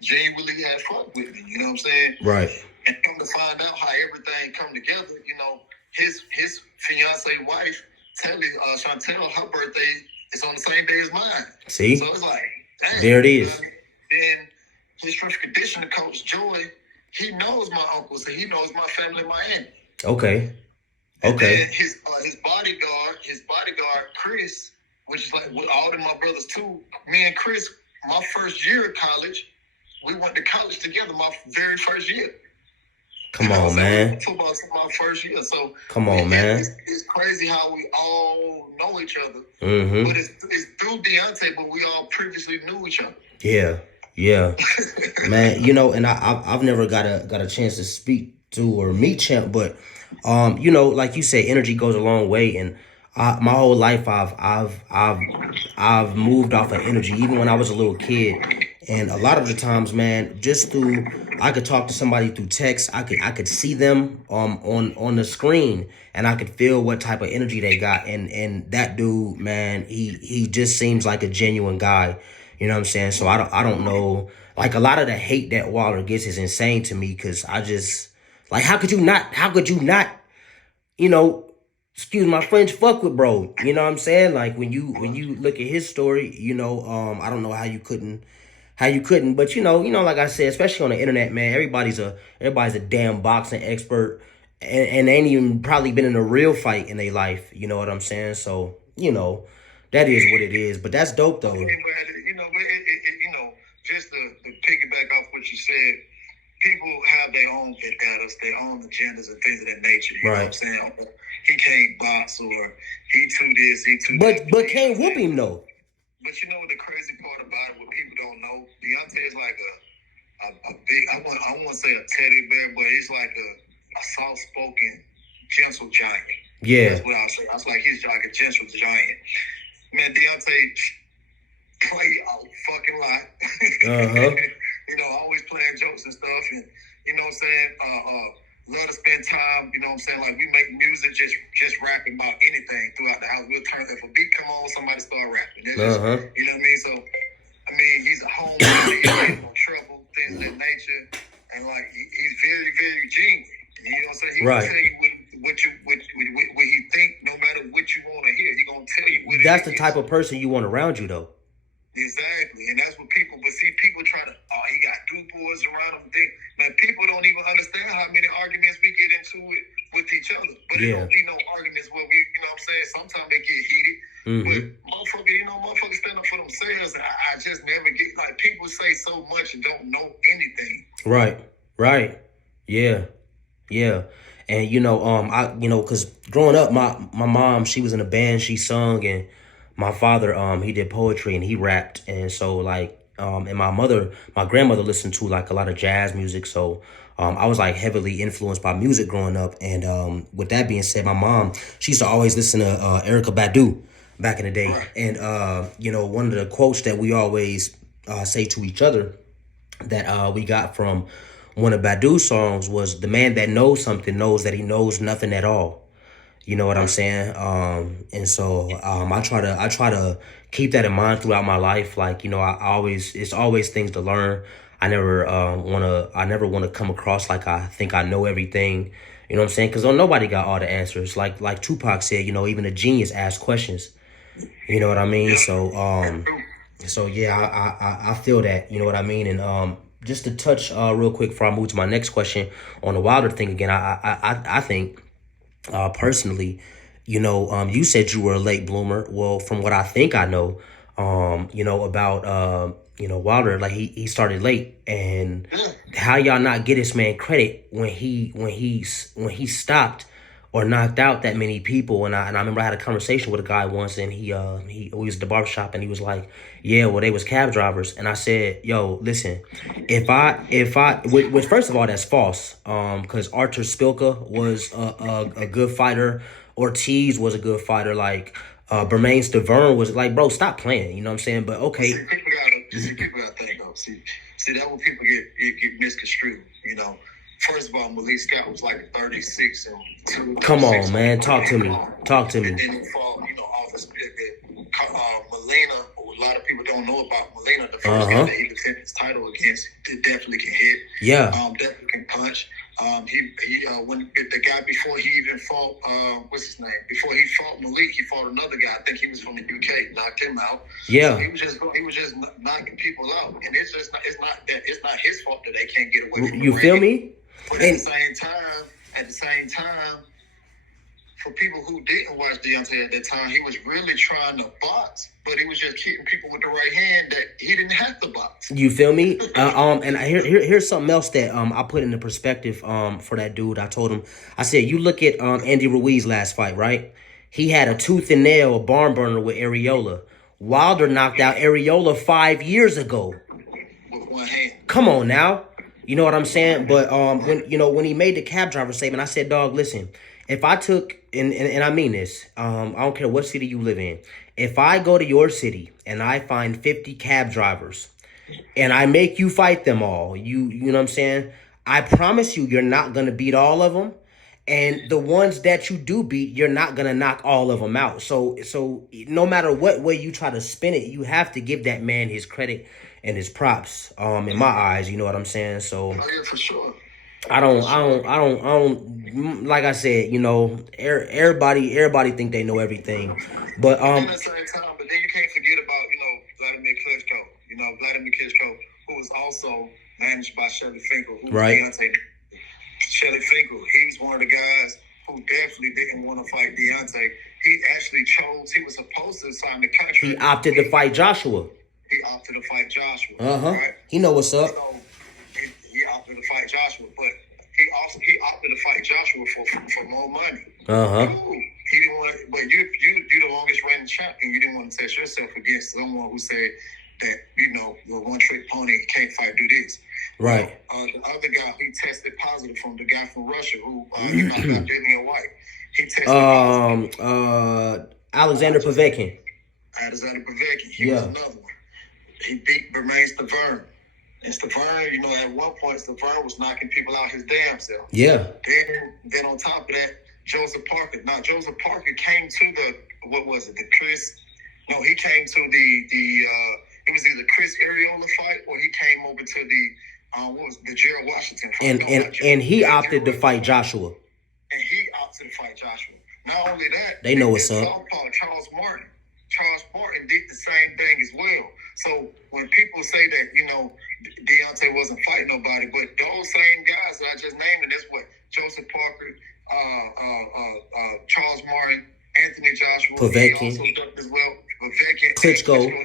genuinely had fuck with me, you know what I'm saying? Right. And come to find out how everything come together, you know, his fiance wife, Chantel, her birthday is on the same day as mine. See? So it's like, dang. There it is. Then his strength and conditioning coach, Joy, he knows my uncle, so he knows my family in Miami. Okay. And then his bodyguard, Chris, which is like with all of my brothers too. Me and Chris, my first year of college, we went to college together. My very first year. Come on, man. Football to my first year. So come on, man. It's crazy how we all know each other. Mm-hmm. But it's through Deontay, but we all previously knew each other. Yeah, man. You know, and I've never got a chance to speak to or meet Champ, but you know, like you say, energy goes a long way, and my whole life I've moved off of energy, even when I was a little kid. And a lot of the times, man, just through, I could talk to somebody through text. I could see them on the screen, and I could feel what type of energy they got. And that dude, man, he just seems like a genuine guy. You know what I'm saying? So I don't know. Like, a lot of the hate that Waller gets is insane to me, because I just, like, how could you not, you know, excuse my French, fuck with bro? You know what I'm saying? Like, when you look at his story, you know, I don't know how you couldn't, but you know, like I said, especially on the internet, man, everybody's a damn boxing expert, and ain't even probably been in a real fight in their life. You know what I'm saying? So, you know, that is what it is. But that's dope, though. Just to piggyback off what you said, people have their own vendettas, their own agendas and things of that nature. You know what I'm saying? He can't box, or he too this, he too that. But can't whoop him, though. But you know what the crazy part about it, what people don't know? Deontay is like a big, I won't say a teddy bear, but he's like a soft-spoken, gentle giant. Yeah. That's what I'll say. I was like, he's like a gentle giant. Man, Deontay play a fucking lot. You know, always playing jokes and stuff, and you know what I'm saying? Love to spend time, you know what I'm saying? Like, we make music, just rapping about anything throughout the house. We'll turn, if a beat come on, somebody start rapping. Just, you know what I mean? So, I mean, he's a homie, he's no trouble, things of that nature, and like, he's very, very genuine. You know what I'm saying? He will tell you what he think, no matter what you want to hear. He gonna tell you what. That's the type of person you want around you, though. Exactly, and that's what people. But see, people try to. Oh, he got two boys around him. Man, people don't even understand how many arguments we get into it with each other. But it don't be no arguments where we, you know what I'm saying? Sometimes they get heated. But motherfuckers stand up for themselves. I just never get, like, people say so much and don't know anything. Right. Yeah. And cause growing up, my mom, she was in a band, she sung, and my father, he did poetry and he rapped. And so, like, and my grandmother listened to, like, a lot of jazz music. So I was, like, heavily influenced by music growing up. And with that being said, my mom, she used to always listen to Erykah Badu back in the day. Right. And, one of the quotes that we always say to each other that we got from one of Badu's songs was, "The man that knows something knows that he knows nothing at all." You know what I'm saying? And so I try to keep that in mind throughout my life. Like, I always, it's always things to learn. I never wanna come across like I think I know everything. You know what I'm saying? Because nobody got all the answers. Like Tupac said, even a genius asks questions. You know what I mean? So yeah, I feel that. You know what I mean? And just to touch real quick before I move to my next question on the Wilder thing again, I think personally, you said you were a late bloomer. Well, from what I think I know, about Wilder, like he started late, and how y'all not get this man credit when he stopped or knocked out that many people. And I remember I had a conversation with a guy once, and we was at the barbershop, and he was like, yeah, well, they was cab drivers. And I said, yo, listen, which first of all, that's false. Because Artur Spilka was a good fighter. Ortiz was a good fighter. Like, Bermain Stavern was like, bro, stop playing. You know what I'm saying? But okay. People gotta think though. See, that when people get misconstrued. First of all, Malik Scott was like 36 and 2. Come on, man, talk to me. And then he fought, off his split that Molina. A lot of people don't know about Molina. The first guy that he defended his title against, it definitely can hit. Yeah. Definitely can punch. When the guy before he even fought, what's his name? Before he fought Malik, he fought another guy. I think he was from the UK. Knocked him out. Yeah. So he was just knocking people out, and it's not his fault that they can't get away from you feel me? But at the same time, for people who didn't watch Deontay at that time, he was really trying to box, but he was just keeping people with the right hand that he didn't have to box. You feel me? And here's something else that I put into perspective for that dude. I told him, I said, you look at Andy Ruiz's last fight, right? He had a tooth and nail, a barn burner with Areola. Wilder knocked out Areola 5 years ago. With one hand. Come on now. You know what I'm saying? But when he made the cab driver statement, I said, dog, listen, if I took, and I mean this, I don't care what city you live in. If I go to your city and I find 50 cab drivers and I make you fight them all, you know what I'm saying? I promise you're not going to beat all of them. And the ones that you do beat, you're not going to knock all of them out. So no matter what way you try to spin it, you have to give that man his credit and his props, in my eyes, you know what I'm saying? So, oh, yeah, for sure. I don't, like I said, everybody think they know everything, but, at the same time, but then you can't forget about, Vladimir Klitschko, Vladimir Klitschko, who was also managed by Shelly Finkel, who was Deontay. Shelly Finkel, he's one of the guys who definitely didn't want to fight Deontay. He actually he was supposed to sign the contract. He opted to fight Joshua. Right? He know what's up. So he opted to fight Joshua, but he opted to fight Joshua for more money. He didn't want, but you the longest reigning champion. You didn't want to test yourself against someone who said that the one trick pony can't fight. Do this. Right. The other guy, he tested positive from the guy from Russia who he knocked out Damian White. He tested positive. Alexander Povetkin. He was another one. He beat Bermain Stavern. And Stavern, at one point, Stavern was knocking people out his damn self. Yeah. Then on top of that, Joseph Parker. Now, Joseph Parker came to he came to it was either Chris Areola fight or he came over to the Gerald Washington fight. And he opted to fight Joshua. And he opted to fight Joshua. Not only that, they know what's up. Charles Martin did the same thing as well. So when people say that, Deontay wasn't fighting nobody, but those same guys that I just named, and that's what Joseph Parker, Charles Martin, Anthony Joshua, Povetkin. He also ducked as well. Povetkin, Klitschko.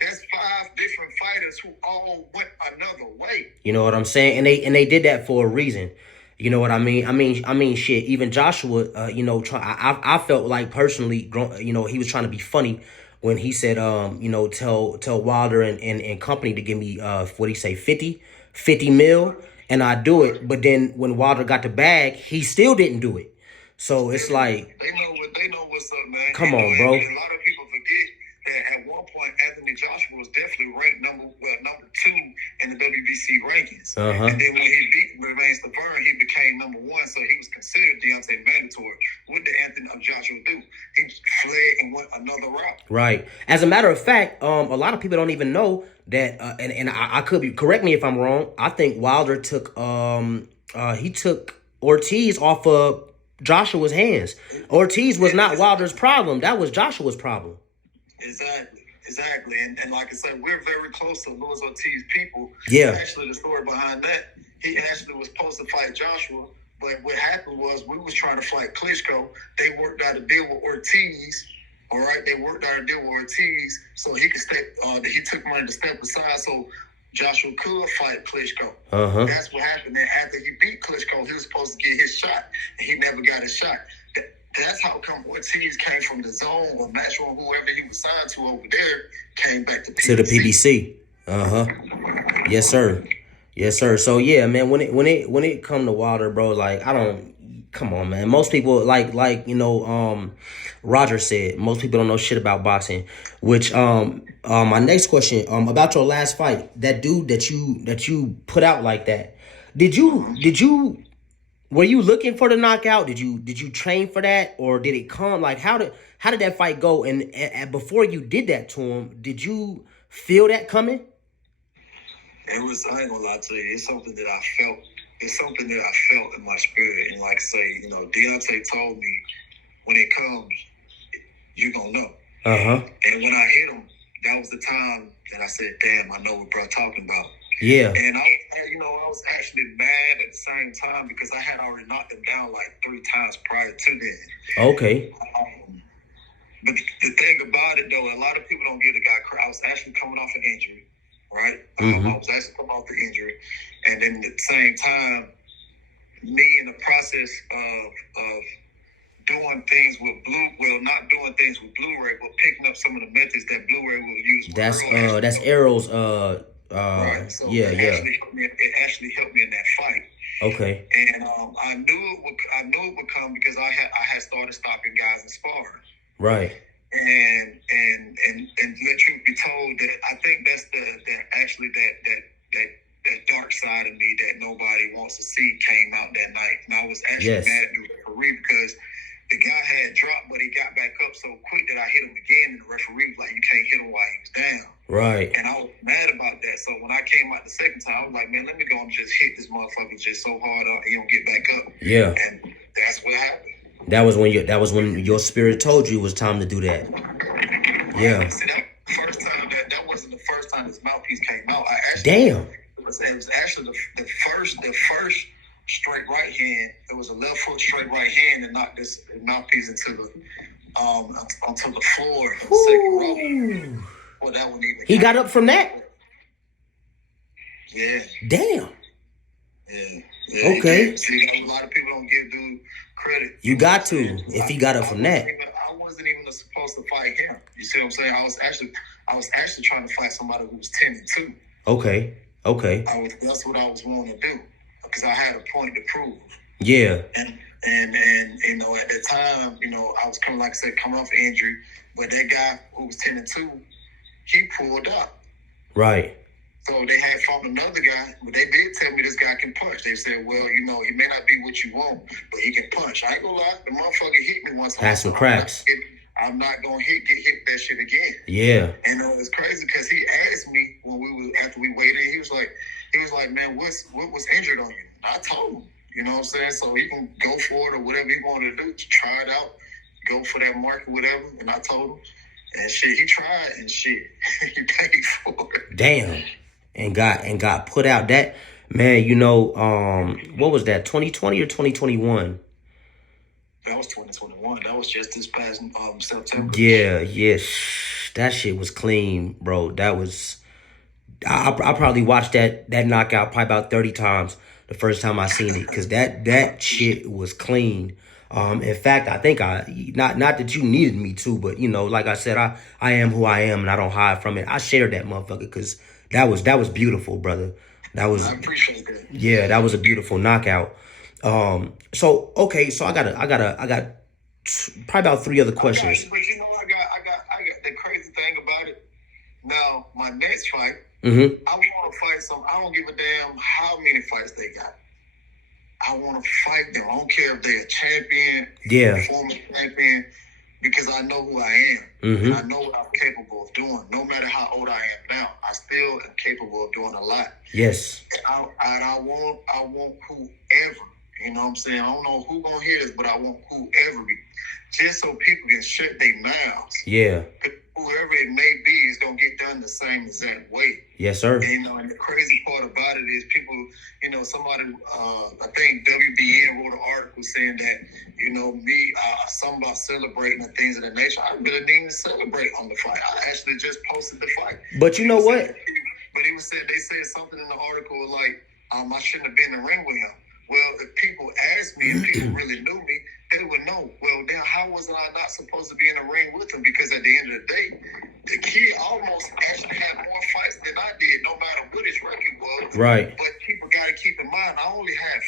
That's 5 different fighters who all went another way. You know what I'm saying? And they did that for a reason. You know what I mean? I mean, shit. Even Joshua, I felt like personally, he was trying to be funny when he said, tell Wilder and company to give me, what do you say, 50 mil, and I do it. But then when Wilder got the bag, he still didn't do it. So it's like they know what's up, man. Come on, bro. A lot of people forget that at one point point, Anthony Joshua was definitely ranked number 2 in the WBC rankings. And then when he beat Remains Laverne, he became number 1, so he was considered Deontay mandatory. What did Anthony Joshua do? He fled and went another route. Right. As a matter of fact, a lot of people don't even know that, and I could be, correct me if I'm wrong. I think Wilder took he took Ortiz off of Joshua's hands. Ortiz was not Wilder's problem. That was Joshua's problem. Exactly. And like I said, we're very close to Luis Ortiz people. Yeah. Actually, the story behind that, he actually was supposed to fight Joshua, but what happened was we was trying to fight Klitschko. They worked out a deal with Ortiz. All right, they worked out a deal with Ortiz, so he could step. He took money to step aside, so Joshua could fight Klitschko. That's what happened. Then after he beat Klitschko, he was supposed to get his shot, and he never got his shot. That's how come Ortiz came from the zone or Matchroom, whoever he was signed to over there, came back to PBC. To the PBC. Yes, sir. Yes, sir. So yeah, man, when it come to Wilder, bro, like come on, man. Most people like Roger said, most people don't know shit about boxing. Which my next question about your last fight, that dude that you put out like that, were you looking for the knockout? Did you train for that, or did it come? Like how did that fight go? And before you did that to him, did you feel that coming? It was, I ain't gonna lie to you, it's something that I felt. It's something that I felt in my spirit. And like I say, Deontay told me, when it comes, you're gonna know. And when I hit him, that was the time that I said, damn, I know what bro talking about. Yeah. And I was actually mad at the same time because I had already knocked him down like 3 times prior to that. Okay. But the thing about it, though, a lot of people don't give the guy credit. I was actually coming off an injury, right? I was actually coming off the injury. And then at the same time, me in the process of doing things with not doing things with Blu-ray, but picking up some of the methods that Blu-ray will use. That's Arrow's right. So yeah. It actually helped me in that fight. Okay. And I knew it would come because I had started stopping guys in sparring. Right. And let truth be told, that I think that's that dark side of me that nobody wants to see came out that night. And I was actually mad at the referee because the guy had dropped, but he got back up so quick that I hit him again, and the referee was like, you can't hit him while he was down. Right. And I was mad about that. So when I came out the second time, I was like, man, let me go and just hit this motherfucker just so hard he don't get back up. Yeah. And that's what happened. That was when your spirit told you it was time to do that. Yeah. See, that first time that wasn't the first time his mouthpiece came out. Damn. It was actually the first straight right hand. It was a left foot straight right hand and knocked this mouthpiece into the onto the floor in the second row. Well, that one even. He got up from that. Yeah. Damn. Yeah. Okay. See, a lot of people don't give dude credit. You got to if he got up from that. I wasn't even supposed to fight him. You see what I'm saying? I was actually trying to fight somebody who was 10-2. Okay. That's what I was wanting to do because I had a point to prove. Yeah. And at that time, I was coming off an injury, but that guy who was 10-2, he pulled up. Right. So they had found another guy, but they did tell me this guy can punch. They said, well, he may not be what you want, but he can punch. I ain't gonna lie, the motherfucker hit me once. Had some cracks. I'm not gonna get hit that shit again. Yeah. And it was crazy because he asked me after we waited, he was like, man, what was injured on you? I told him, you know what I'm saying? So he can go for it or whatever he wanted to do, to try it out, go for that mark or whatever. And I told him, and shit, he tried and shit, he paid for it. Damn. And got put out. That man, what was that? 2020 or 2021? That was 2021. That was just this past September. Yeah, yes. That shit was clean, bro. That was I probably watched that knockout probably about 30 times the first time I seen it, because that shit was clean. In fact, I think not that you needed me to, but like I said, I am who I am and I don't hide from it. I shared that motherfucker because that was beautiful, brother. I appreciate that. Yeah, that was a beautiful knockout. So I got probably about 3 other questions. But I got the crazy thing about it. Now, my next fight, Mm-hmm. I want to fight some. I don't give a damn how many fights they got. I want to fight them. I don't care if they're a champion, Yeah. former champion, because I know who I am. Mm-hmm. And I know what I'm capable of doing. No matter how old I am now, I still am capable of doing a lot. Yes. And I want whoever. You know what I'm saying? I don't know who gonna hear this, but I want whoever, just so people can shut their mouths. Yeah. Whoever it may be is gonna get done the same exact way. Yes, sir. And, and the crazy part about it is people, somebody, I think WBN wrote an article saying that, something about celebrating and things of that nature. I really didn't even celebrate on the fight. I actually just posted the fight. But you know what? They said something in the article like, I shouldn't have been in the ring with him. Well, if people asked me, if people really knew me, they would know. Well, then how was I not supposed to be in the ring with him? Because at the end of the day, the kid almost actually had more fights than I did, no matter what his record was. Right. But people got to keep in mind, I only had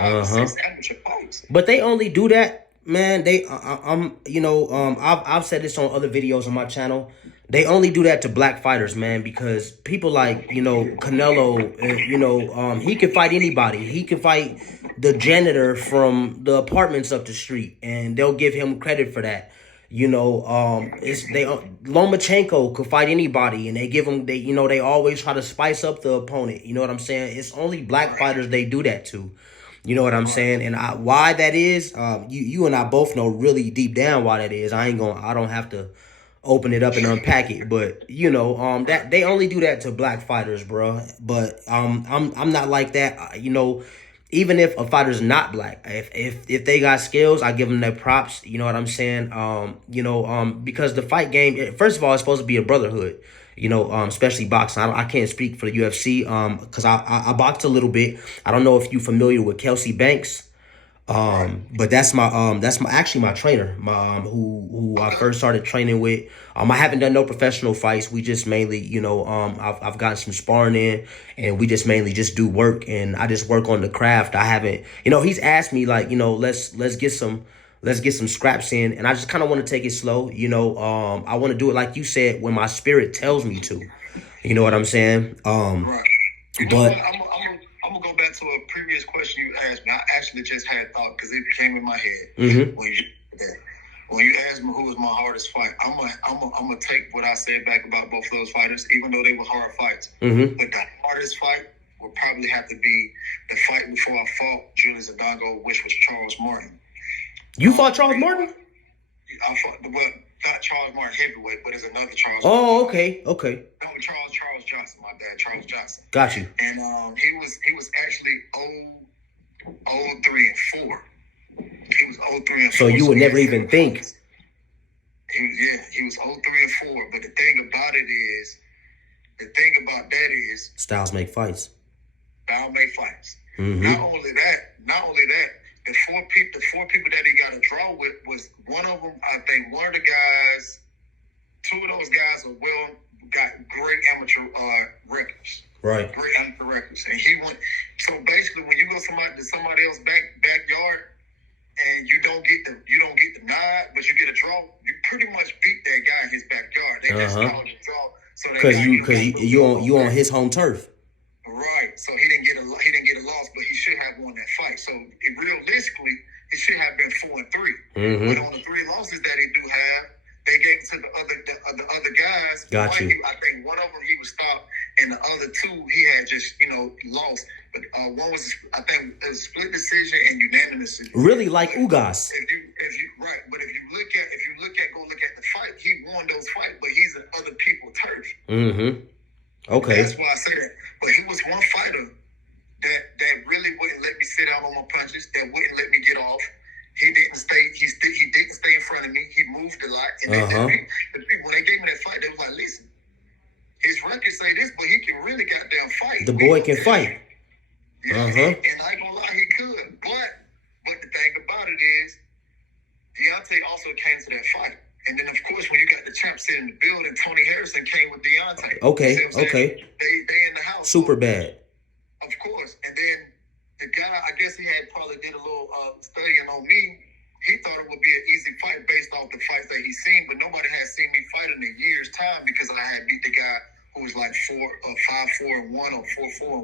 5 or 6 amateur fights. But they only do that, man. I've said this on other videos on my channel. They only do that to black fighters, man, because people like, Canelo, he can fight anybody. He can fight the janitor from the apartments up the street, and they'll give him credit for that. Lomachenko could fight anybody, and they always try to spice up the opponent. You know what I'm saying? It's only black fighters they do that to. You know what I'm saying? And why that is, you and I both know really deep down why that is. I don't have to open it up and unpack it, but that they only do that to black fighters, bro. But I'm not like that. Even if a fighter's not black, if they got skills, I give them their props. You know what I'm saying? Because the fight game, first of all, it's supposed to be a brotherhood. Especially boxing. I can't speak for the UFC because I boxed a little bit. I don't know if you're familiar with Kelsey Banks. But that's actually my trainer, who I first started training with. I haven't done no professional fights. We just mainly, I've gotten some sparring in, and we just mainly just do work, and I just work on the craft. I haven't, he's asked me like, let's get some scraps in, and I just kind of want to take it slow. I want to do it like you said when my spirit tells me to. You know what I'm saying? Right. But I'm gonna go back to a previous question you asked me. I actually just had thought because it came in my head when you asked me who was my hardest fight. I'm gonna take what I said back about both of those fighters, even though they were hard fights. But the hardest fight would probably have to be the fight before I fought Julius Adongo, which was Charles Martin. You fought Charles Martin? I fought, not Charles Martin heavyweight, but it's another Charles. Oh, okay. No, Charles Johnson. My bad, Charles Johnson. Got you. And he was actually 0-3-4. He was 0-3-4. So you would never even think. He was 0-3-4. But the thing about that is styles make fights. Styles make fights. Mm-hmm. Not only that, the four people that he got a draw with was one of them. I think one of the guys, two of those guys got great amateur records. Right. Great amateur records, and he went. So basically, when you go to somebody else's backyard and you don't get the nod, but you get a draw, you pretty much beat that guy in his backyard. They just called it a draw. So because you on his home turf. Right. So he didn't get a loss, but he should have won that fight. So realistically, he should have been 4-3. But on the 3 losses that he do have, they gave it to the other guys. Got you. I think one of them he was stopped, and the other 2 he had just lost. But one was, I think, a split decision and unanimous decision. Really, like Ugas. But if you look at the fight, he won those fights, but he's in other people's turf. Okay. That's why I say that. But he was one fighter that really wouldn't let me sit down on my punches, that wouldn't let me get off. He didn't stay in front of me. He moved a lot. And the people, when they gave me that fight, they was like, listen, his records say this, but he can really goddamn fight. The boy can fight. Yeah, and I ain't gonna lie, he could. But the thing about it is, Deontay also came to that fight. And then, of course, when you got the champ sitting in the building, Tony Harrison came with Deontay. Okay. They in the house. Super bad. Of course. And then the guy, I guess he had probably did a little studying on me. he thought it would be an easy fight based off the fights that he's seen, but nobody had seen me fight in a year's time because I had beat the guy who was like 5-4-1 or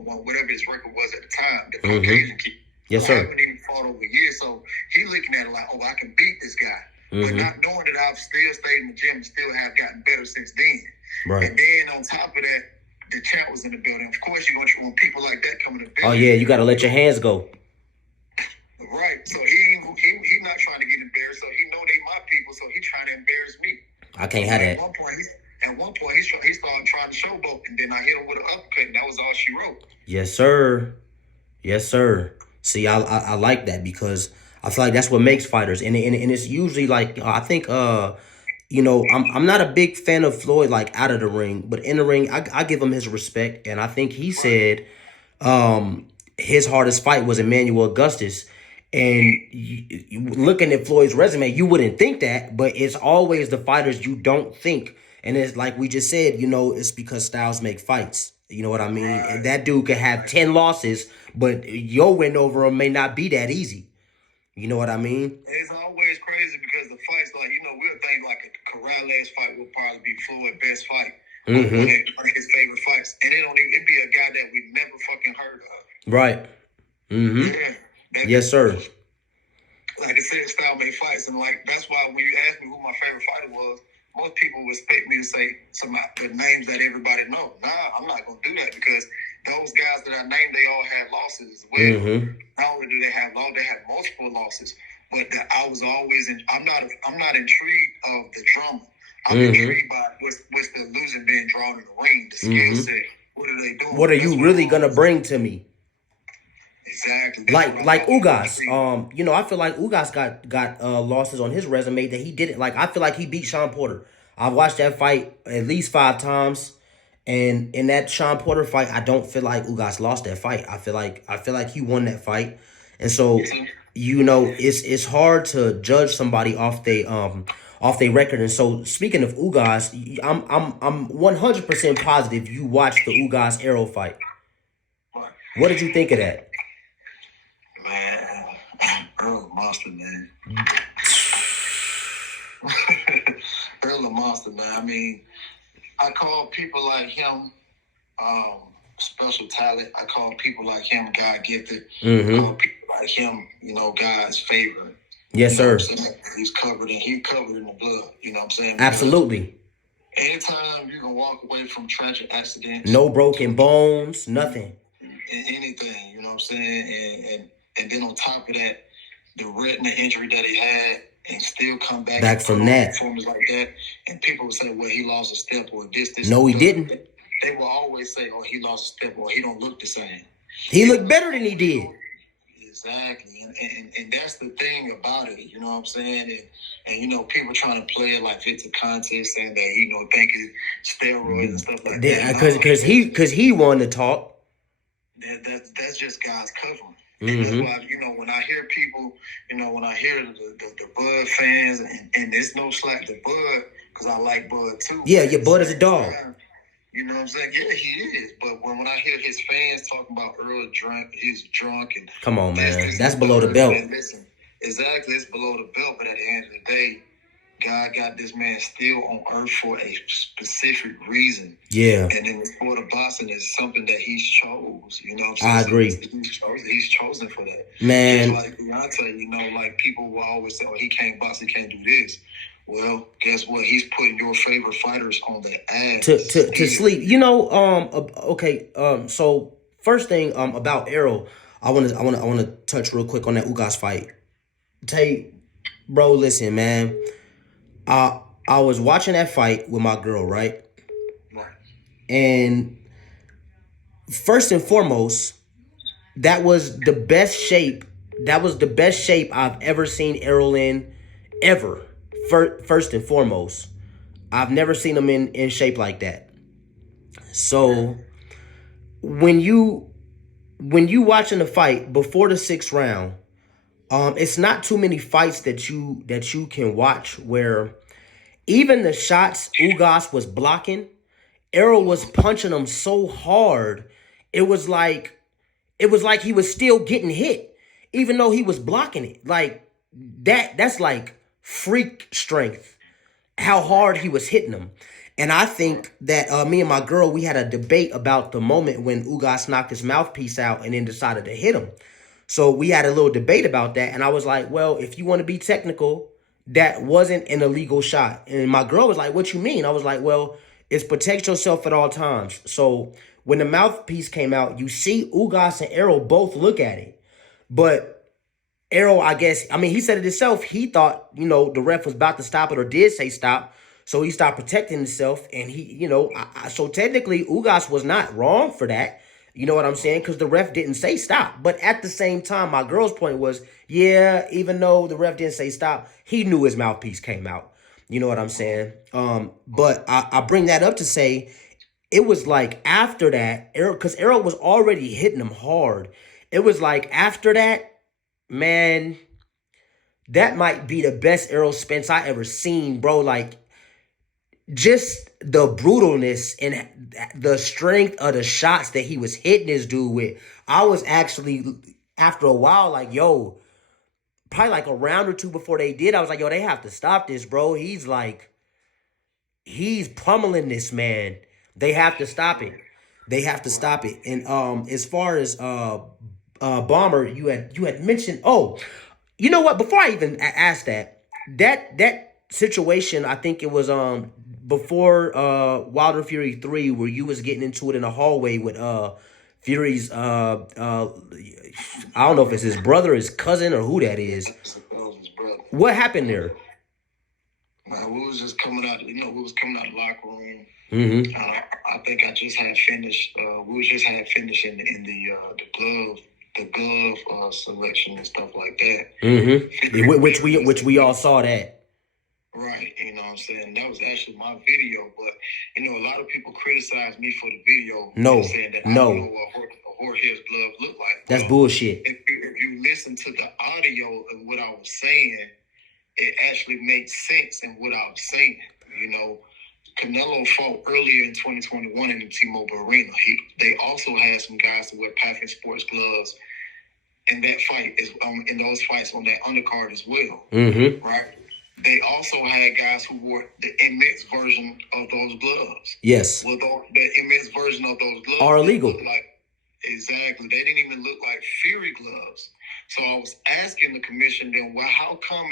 4-4-1, whatever his record was at the time, the Caucasian kid. Yes, so sir. I haven't even fought over years, so he looking at it like, oh, I can beat this guy, but not knowing that I've still stayed in the gym and still have gotten better since then. Right. And then on top of that, the champ was in the building. Of course, you're going to, when people like that come in the building. Oh yeah, you got to let your hands go. Right. So he not trying to get embarrassed. So he know they my people. So he trying to embarrass me. I can't have that. At one point, he started trying to showboat, and then I hit him with an uppercut, and that was all she wrote. Yes, sir. Yes, sir. See, I like that because I feel like that's what makes fighters, and it's usually like I think you know, I'm not a big fan of Floyd like out of the ring, but in the ring I give him his respect, and I think he said his hardest fight was Emmanuel Augustus. And looking at Floyd's resume, you wouldn't think that, but it's always the fighters you don't think. And it's like we just said, you know, it's because styles make fights. You know what I mean? Right. And that dude could have 10 losses, but your win over him may not be that easy. You know what I mean? It's always crazy because the fights, like, you know, we'll think like a Corrales fight will probably be Floyd's best fight. One of his favorite fights. And it'd be a guy that we never fucking heard of. Right. Yeah. Yes, sir. Like I said, style made fights, and like that's why when you asked me who my favorite fighter was, most people would expect me to say some of the names that everybody know. Nah, I'm not gonna do that because those guys that I named, they all had losses as well. Not only do they have losses, they had multiple losses. But I was always I'm not intrigued of the drama. I'm intrigued by what's the losing being drawn in the ring, the skill set. What are they doing? What are you really gonna bring to me? Exactly. Like Ugas, you know, I feel like Ugas got losses on his resume that he didn't. Like, I feel like he beat Sean Porter. I've watched that fight at least 5 times, and in that Sean Porter fight, I don't feel like Ugas lost that fight. I feel like he won that fight, and so you know, it's hard to judge somebody off their record. And so, speaking of Ugas, I'm 100% positive you watched the Ugas Arrow fight. What did you think of that? Man, Earl a monster, man. Earl a monster, man. I mean, I call people like him special talent. I call people like him God gifted. I call people like him, you know, God's favorite. Yes, sir. He's covered in the blood. You know what I'm saying? Absolutely. Anytime you can walk away from tragic accidents, no broken bones, nothing. Anything, you know what I'm saying? And then on top of that, the retina injury that he had and still come back from that. Performance like that. And people would say, well, he lost a step or this. No, he didn't. They will always say, oh, he lost a step or he don't look the same. He looked better than he did. Exactly. And that's the thing about it, you know what I'm saying? And you know, people trying to play it like it's a contest and that, you know, think it's steroids and stuff like that. Because he wanted to talk. That's just God's covering. And that's why, you know, when I hear people, you know, when I hear the Bud fans, and it's no slack to Bud, because I like Bud too. Yeah, your Bud is a dog. You know what I'm saying? Yeah, he is. But when I hear his fans talking about Earl he's drunk and come on, man, that's below the belt. Listen, exactly, it's below the belt. But at the end of the day, God got this man still on earth for a specific reason. Yeah. And in the sport of boxing is something that he's chose. You know what I'm saying? I agree. He's chosen for that. Man. Like Deontay, you know, like people will always say, oh, he can't box, he can't do this. Well, guess what? He's putting your favorite fighters on their ass. To sleep. You know, okay, so first thing about Errol, I wanna touch real quick on that Ugas fight. Tay, bro, listen, man. I was watching that fight with my girl, right? And first and foremost, that was the best shape. That was the best shape I've ever seen Errol in, ever. First and foremost, I've never seen him in shape like that. So when you watching the fight before the 6th round, it's not too many fights that you can watch where even the shots Ugas was blocking, Errol was punching them so hard, it was like he was still getting hit, even though he was blocking it. Like, that's like freak strength, how hard he was hitting him. And I think that me and my girl, we had a debate about the moment when Ugas knocked his mouthpiece out and then decided to hit him. So we had a little debate about that. And I was like, well, if you want to be technical, that wasn't an illegal shot. And my girl was like, what you mean? I was like, well, it's protect yourself at all times. So when the mouthpiece came out, you see Ugas and Errol both look at it. But Errol, I guess, I mean, he said it himself. He thought, the ref was about to stop it or did say stop. So he stopped protecting himself. And so technically, Ugas was not wrong for that. You know what I'm saying? Because the ref didn't say stop. But at the same time, my girl's point was, yeah, even though the ref didn't say stop, he knew his mouthpiece came out. You know what I'm saying? But I bring that up to say it was like after that, because Errol was already hitting him hard. It was like after that, man, that might be the best Errol Spence I ever seen, bro. Like, just the brutalness and the strength of the shots that he was hitting this dude with. I was actually, after a while, like, yo, probably like a round or two before they did, I was like, yo, they have to stop this, bro. He's pummeling this man. They have to stop it. They have to stop it. And as far as Bomber, you had mentioned, oh, you know what? Before I even asked that situation, I think it was before Wilder Fury 3, where you was getting into it in the hallway with Fury's I don't know if it's his brother, his cousin, or who that is. His brother. What happened there? We was just coming out, we was coming out of the locker room. Mm-hmm. I think I just had finished. We was just had finished in the glove selection and stuff like that. Mm-hmm. Which we all saw that. Right, you know what I'm saying? That was actually my video, but a lot of people criticize me for the video. Saying that I don't know what Jorge's glove looked like. That's bullshit. If you listen to the audio of what I was saying, it actually makes sense in what I was saying. Canelo fought earlier in 2021 in the T-Mobile Arena. They also had some guys who wear Paffin Sports gloves in that fight, in those fights on that undercard as well. Mm-hmm. Right? They also had guys who wore the immense version of those gloves. Yes. Well, the immense version of those gloves are illegal. Exactly. They didn't even look like Fury gloves. So I was asking the commission then, well, how come?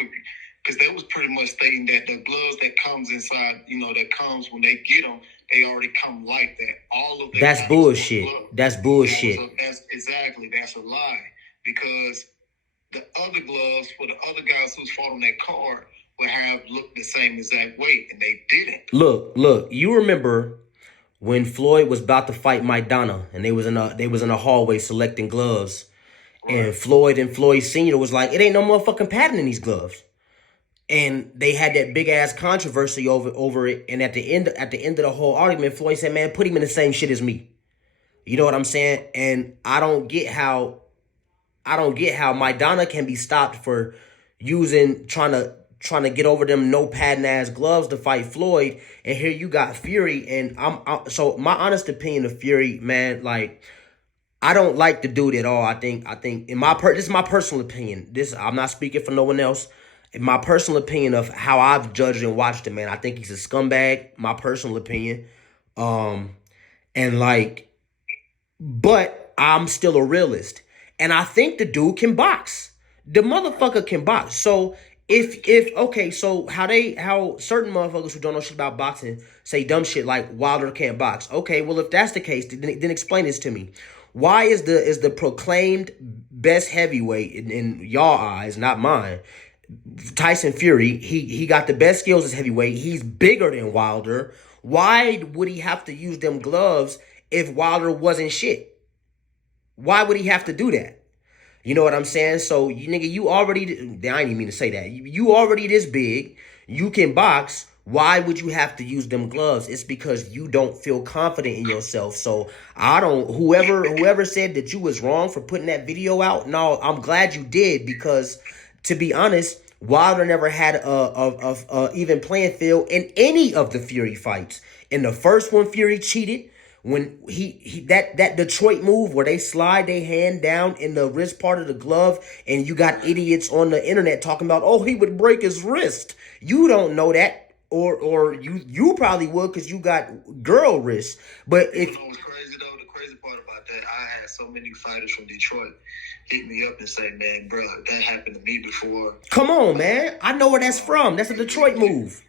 Because they was pretty much stating that the gloves that comes inside, that comes when they get them, they already come like that. All of that. That's bullshit. That's bullshit. That's a lie. Because the other gloves for the other guys who's fought on that card would have looked the same exact weight, and they didn't. Look. You remember when Floyd was about to fight Maidana, and they was in a hallway selecting gloves, right. And Floyd Senior was like, "It ain't no motherfucking patent in these gloves," and they had that big ass controversy over it. And at the end of the whole argument, Floyd said, "Man, put him in the same shit as me." You know what I'm saying? And I don't get how Maidana can be stopped for trying to get over them no patent ass gloves to fight Floyd, and here you got Fury. And so my honest opinion of Fury, man, like, I don't like the dude at all. I think this is my personal opinion. I'm not speaking for no one else. In my personal opinion of how I've judged and watched him, man, I think he's a scumbag. My personal opinion, but I'm still a realist, and I think the dude can box. The motherfucker can box. So so how certain motherfuckers who don't know shit about boxing say dumb shit like Wilder can't box. Okay, well, if that's the case, then explain this to me. Why is the proclaimed best heavyweight in y'all eyes, not mine, Tyson Fury, he got the best skills as heavyweight. He's bigger than Wilder. Why would he have to use them gloves if Wilder wasn't shit? Why would he have to do that? You know what I'm saying? So, you already, I didn't even mean to say that. You already this big. You can box. Why would you have to use them gloves? It's because you don't feel confident in yourself. So, whoever said that you was wrong for putting that video out, no, I'm glad you did, because, to be honest, Wilder never had a even playing field in any of the Fury fights. In the first one, Fury cheated. when he that Detroit move where they slide their hand down in the wrist part of the glove, and you got idiots on the internet talking about, oh, he would break his wrist. You don't know that, or you probably would because you got girl wrists. But if you know what's crazy though, the crazy part about that, I had so many fighters from Detroit hit me up and say, man, bro, that happened to me before. Come on, man, I know where that's from. That's a Detroit move.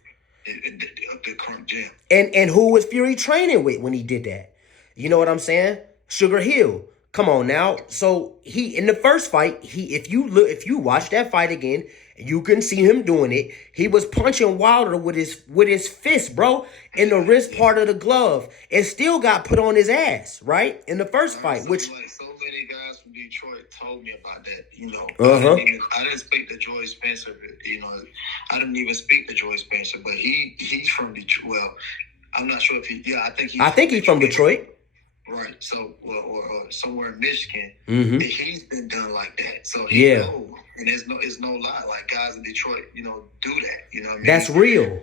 The current gym. And who was Fury training with when he did that? You know what I'm saying? Sugar Hill. Come on now. So he in the first fight, if you watch that fight again, you can see him doing it. He was punching Wilder with his fist, bro, in the wrist part of the glove, and still got put on his ass, right? In the first fight, which like so many guys from Detroit told me about that. You know, I didn't speak to Joy Spencer. You know, I didn't even speak to Joy Spencer, but he's from Detroit. Well, I'm not sure if he. Yeah, I think he's from Detroit. Right. So, or somewhere in Michigan, he's been done like that. So he knows. And it's no lie. Like guys in Detroit, you know, do that. You know what I mean? That's real.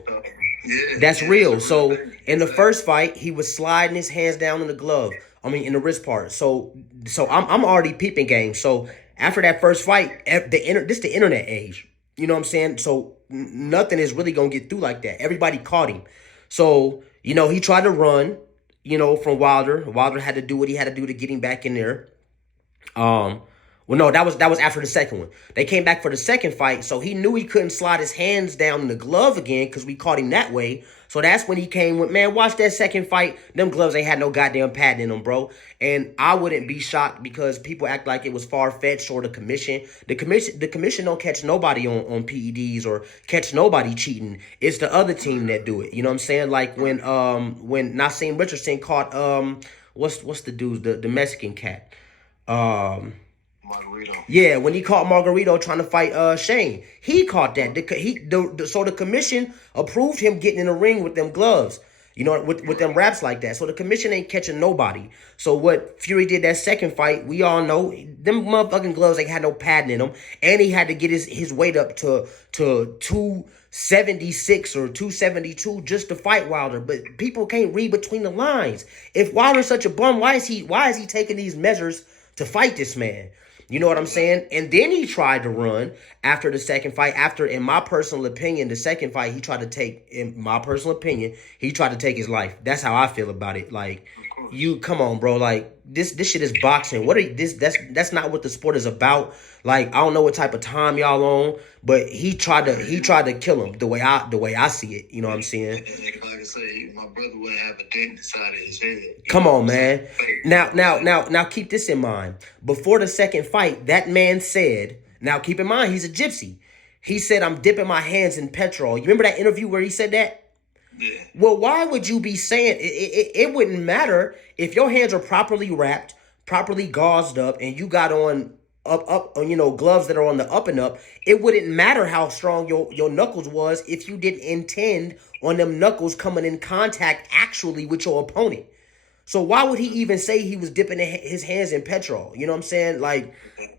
Yeah. That's real. So in the first fight, he was sliding his hands down in the glove. I mean, in the wrist part. So I'm already peeping game. So after that first fight, this the internet age. You know what I'm saying? So nothing is really gonna get through like that. Everybody caught him. So you know he tried to run. You know, from Wilder. Wilder had to do what he had to do to get him back in there. Well, no, that was after the second one. They came back for the second fight, so he knew he couldn't slide his hands down in the glove again because we caught him that way. So that's when he came with, man, watch that second fight. Them gloves ain't had no goddamn padding in them, bro. And I wouldn't be shocked because people act like it was far-fetched or the commission. The commission don't catch nobody on PEDs or catch nobody cheating. It's the other team that do it. You know what I'm saying? Like when Nassim Richardson caught what's the dude, the Mexican cat? Margarito. Yeah, when he caught Margarito trying to fight Shane, he caught that. So the commission approved him getting in the ring with them gloves, you know, with them wraps like that. So the commission ain't catching nobody. So what Fury did that second fight, we all know them motherfucking gloves ain't had no padding in them, and he had to get his weight up to 276 or 272 just to fight Wilder. But people can't read between the lines. If Wilder's such a bum, why is he taking these measures to fight this man? You know what I'm saying? And then he tried to run after the second fight. In my personal opinion, the second fight, he tried to take his life. That's how I feel about it. Like, come on, bro. Like, this shit is boxing. That's not what the sport is about. Like, I don't know what type of time y'all on, but he tried to kill him the way I see it. You know what I'm saying? Like I say, my brother would have a dent inside of his head. Come on, man. Now keep this in mind. Before the second fight, that man said, now keep in mind, he's a gypsy. He said, I'm dipping my hands in petrol. You remember that interview where he said that? Yeah. Well, why would you be saying it wouldn't matter if your hands are properly wrapped, properly gauzed up, and you got on gloves that are on the up and up. It wouldn't matter how strong your knuckles was if you didn't intend on them knuckles coming in contact actually with your opponent. So why would he even say he was dipping his hands in petrol? You know what I'm saying? Like,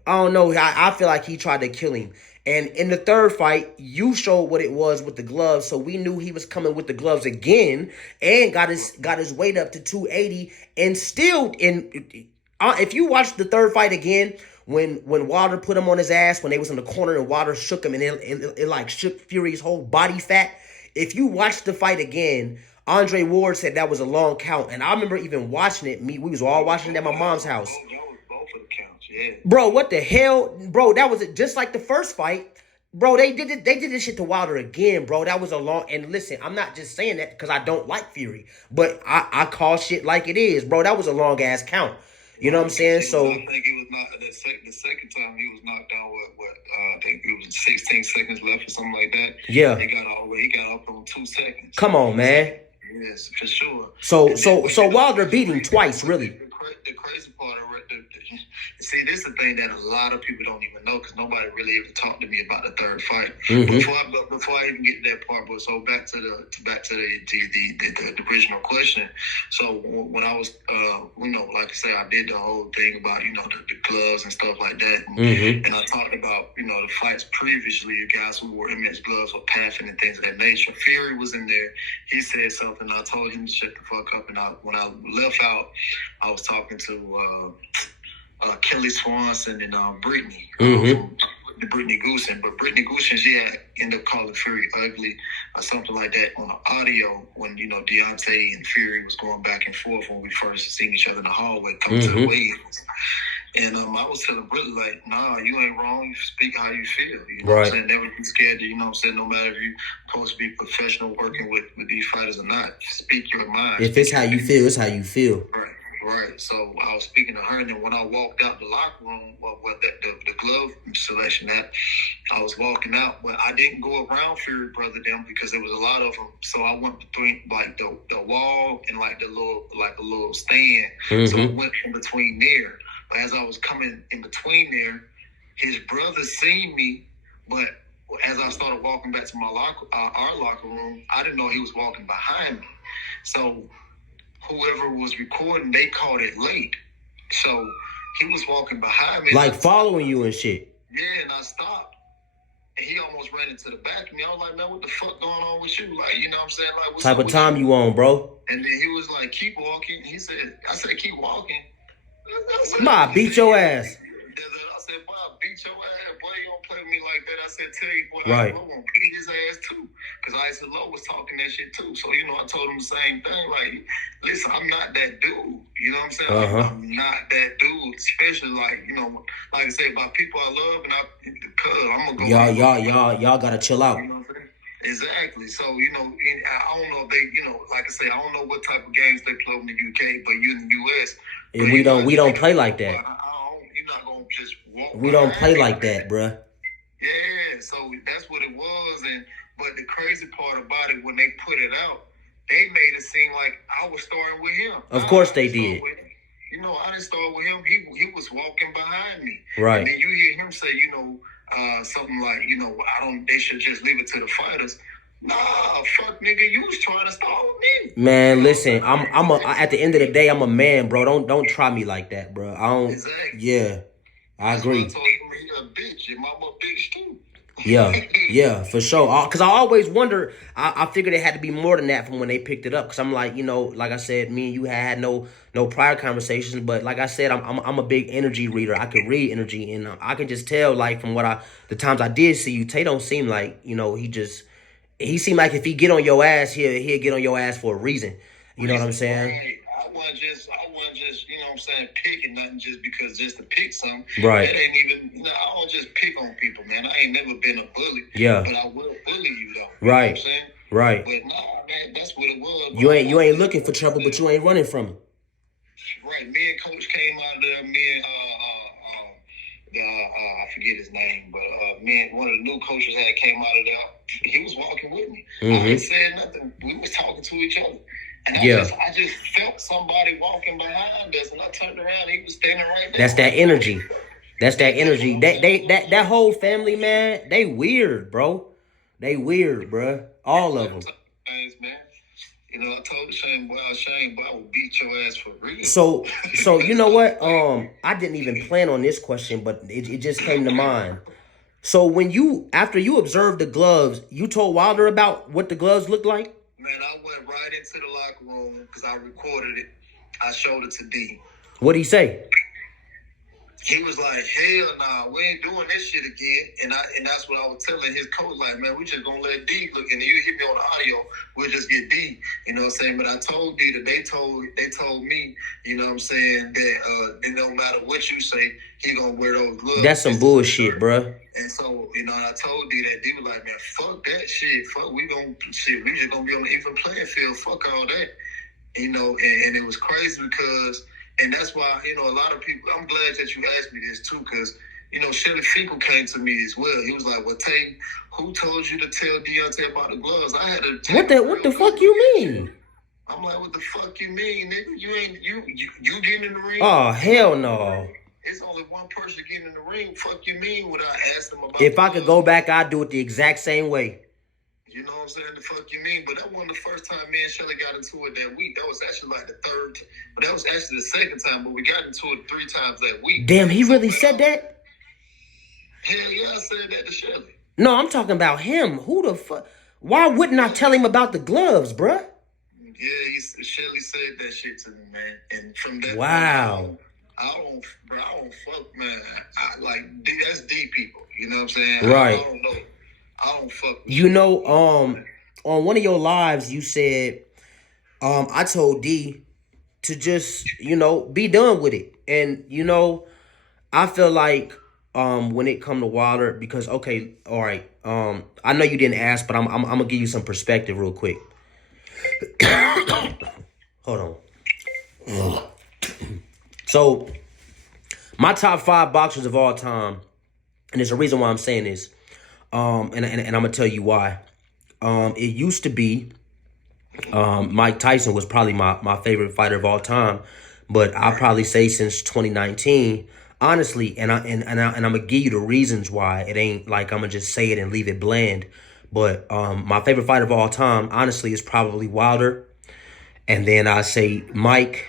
I don't know. I feel like he tried to kill him. And in the third fight, you showed what it was with the gloves, so we knew he was coming with the gloves again, and got his weight up to 280, and still if you watch the third fight again, when Wilder put him on his ass, when they was in the corner and Wilder shook him and it like shook Fury's whole body fat. If you watch the fight again, Andre Ward said that was a long count, and I remember even watching it. We was all watching it at my mom's house. Both of the counts, yeah. Bro, what the hell, bro? That was just like the first fight, bro. They did this shit to Wilder again, bro. That was a long. And listen, I'm not just saying that because I don't like Fury, but I call shit like it is, bro. That was a long ass count. You know what I'm saying? So I think he was not the second time he was knocked down. I think it was 16 seconds left or something like that. Yeah, he got up in 2 seconds. Come on, man. Yes, for sure. So Wilder beat him twice, really. The crazy part of see, this is the thing that a lot of people don't even know because nobody really ever talked to me about the third fight. Mm-hmm. before I even get to that part, but so back to the original question. So when I was, like I said, I did the whole thing about the gloves and stuff like that, and I talked about the fights previously. The guys who wore image gloves or pathing and things of that nature. Fury was in there. He said something. I told him to shut the fuck up. And when I left out, I was talking to Kelly Swanson and Brittany. The Brittany Goosen, but Brittany Goosen, she had ended up calling Fury ugly or something like that on the audio when Deontay and Fury was going back and forth when we first seen each other in the hallway coming to the weigh-ins. And I was telling Brittany, like, nah, you ain't wrong. You speak how you feel. You know what I'm saying? Never be scared to, no matter if you're supposed to be professional working with these fighters or not, speak your mind. If it's how you feel, it's how you feel. Right. So I was speaking to her, and then when I walked out the locker room, the glove selection that I was walking out, but I didn't go around Fury Brother them because there was a lot of them. So I went between like the wall and like a little stand. So I went in between there. But as I was coming in between there, his brother seen me, but as I started walking back to our locker room, I didn't know he was walking behind me. So whoever was recording, they caught it late. So he was walking behind me. Like following you and shit. Yeah, and I stopped. And he almost ran into the back of me. I was like, man, what the fuck going on with you? Like, you know what I'm saying? Like, what type of time you on, bro? And then he was like, keep walking. I said, keep walking. I beat your ass. I said, boy, I beat your ass. Boy, you don't play with me like that. I said, tell you, boy, right. I won't beat his ass too. Because Ice Low was talking that shit too. So, I told him the same thing. Like, listen, I'm not that dude. You know what I'm saying? I'm not that dude. Especially like, like I say, about people I love and I'm going to go. Y'all got to chill out. You know what I'm saying? Exactly. So, I don't know if they, like I say, I don't know what type of games they play in the UK, but you in the US. And we don't play like that. You're not going to just walk. We don't play like that, bruh. Yeah, so that's what it was. But the crazy part about it, when they put it out, they made it seem like I was starting with him. Of course they did. I didn't start with him. He was walking behind me. Right. And then you hear him say, something like, they should just leave it to the fighters. Nah, fuck, nigga, you was trying to start with me. Man, listen, at the end of the day, I'm a man, bro. Don't try me like that, bro. I don't. Exactly. Yeah, I agree. That's why I told him he a bitch. Your mama a bitch too. Yeah, for sure. Because I always wonder. I figured it had to be more than that from when they picked it up. Because I'm like, like I said, me and you had no prior conversations. But like I said, I'm a big energy reader. I can read energy, and I can just tell, like, from the times I did see you, Tay don't seem like, he seemed like if he get on your ass, he'll get on your ass for a reason. You know what I'm saying? Right. I wasn't just, picking nothing just to pick something. Right. That ain't even, I don't just pick on people, man. I ain't never been a bully. Yeah. But I will bully you, though. Right. You know what I'm saying? Right. But nah, man, that's what it was. You ain't looking for trouble, but you ain't running from it. Right. Me and Coach came out of there. I forget his name, but one of the new coaches that came out of there, he was walking with me. I ain't said nothing. We was talking to each other. And I just felt somebody walking behind us, and I turned around, and he was standing right there. That's that energy. That whole family, man, they weird, bro. They weird, bro. All of them. Man. I told Shane, boy, I will beat your ass for real. So you know what? I didn't even plan on this question, but it just came to mind. So after you observed the gloves, you told Wilder about what the gloves looked like? Man, I went right into the locker room because I recorded it. I showed it to D. What'd he say? He was like, hell nah, we ain't doing this shit again. And that's what I was telling his coach, like, man, we just gonna let D look. And you hit me on the audio, we'll just get D. You know what I'm saying? But I told D that they told me, you know what I'm saying, that no matter what you say, he gonna wear those gloves. That's some bullshit, bruh. And so, I told D that. D was like, man, fuck that shit. Fuck, we just gonna be on the even playing field. Fuck all that. And it was crazy because, and that's why, a lot of people, I'm glad that you asked me this too, because, Shelly Finkel came to me as well. He was like, well, Tay, who told you to tell Deontay about the gloves? I had to What the fuck you mean? I'm like, what the fuck you mean, nigga? You getting in the ring? Oh, hell no. It's only one person getting in the ring. Fuck you mean without asking them about If I could go back, I'd do it the exact same way. You know what I'm saying? The fuck you mean? But that wasn't the first time me and Shelly got into it that week. That was actually like the third, but that was actually the second time. But we got into it 3 times that week. Damn, he really said that? Hell yeah, I said that to Shelly. No, I'm talking about him. Who the fuck? Why wouldn't I tell him about the gloves, bruh? Yeah, Shelly said that shit to me, man. And from that wow. I don't fuck, man. I like, that's D people. You know what I'm saying? Right. I don't know. I don't fuck with you know, on one of your lives, you said, I told D to just, be done with it. And, I feel like, when it come to Wilder, because, okay, all right, I know you didn't ask, but I'm gonna give you some perspective real quick. Hold on. So, my top 5 boxers of all time, and there's a reason why I'm saying this, and I'm gonna tell you why. It used to be Mike Tyson was probably my favorite fighter of all time, but I'll probably say since 2019, honestly, and I'm gonna give you the reasons why. It ain't like I'm gonna just say it and leave it bland. But my favorite fighter of all time, honestly, is probably Wilder, and then I say Mike,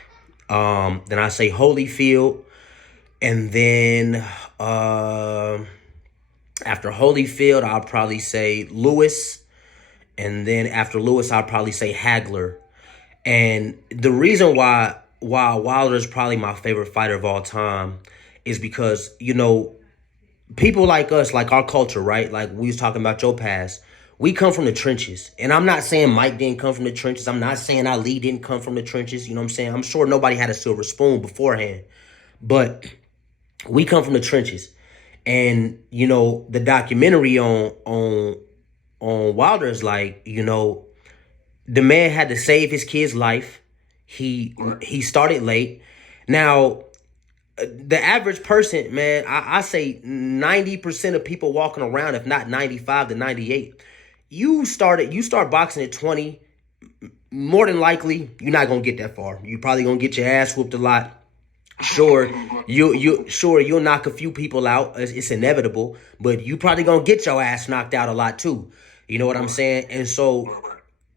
then I say Holyfield, and then after Holyfield, I'll probably say Lewis. And then after Lewis, I'll probably say Hagler. And the reason why Wilder is probably my favorite fighter of all time is because, people like us, like our culture, right? Like we was talking about your past. We come from the trenches. And I'm not saying Mike didn't come from the trenches. I'm not saying Ali didn't come from the trenches. You know what I'm saying? I'm sure nobody had a silver spoon beforehand. But we come from the trenches. And, the documentary on Wilder is like, the man had to save his kid's life. He started late. Now, the average person, man, I say 90% of people walking around, if not 95 to 98, you start boxing at 20, more than likely, you're not gonna get that far. You're probably gonna get your ass whooped a lot. Sure, you'll knock a few people out. It's inevitable, but you probably gonna get your ass knocked out a lot too. You know what I'm saying? And so,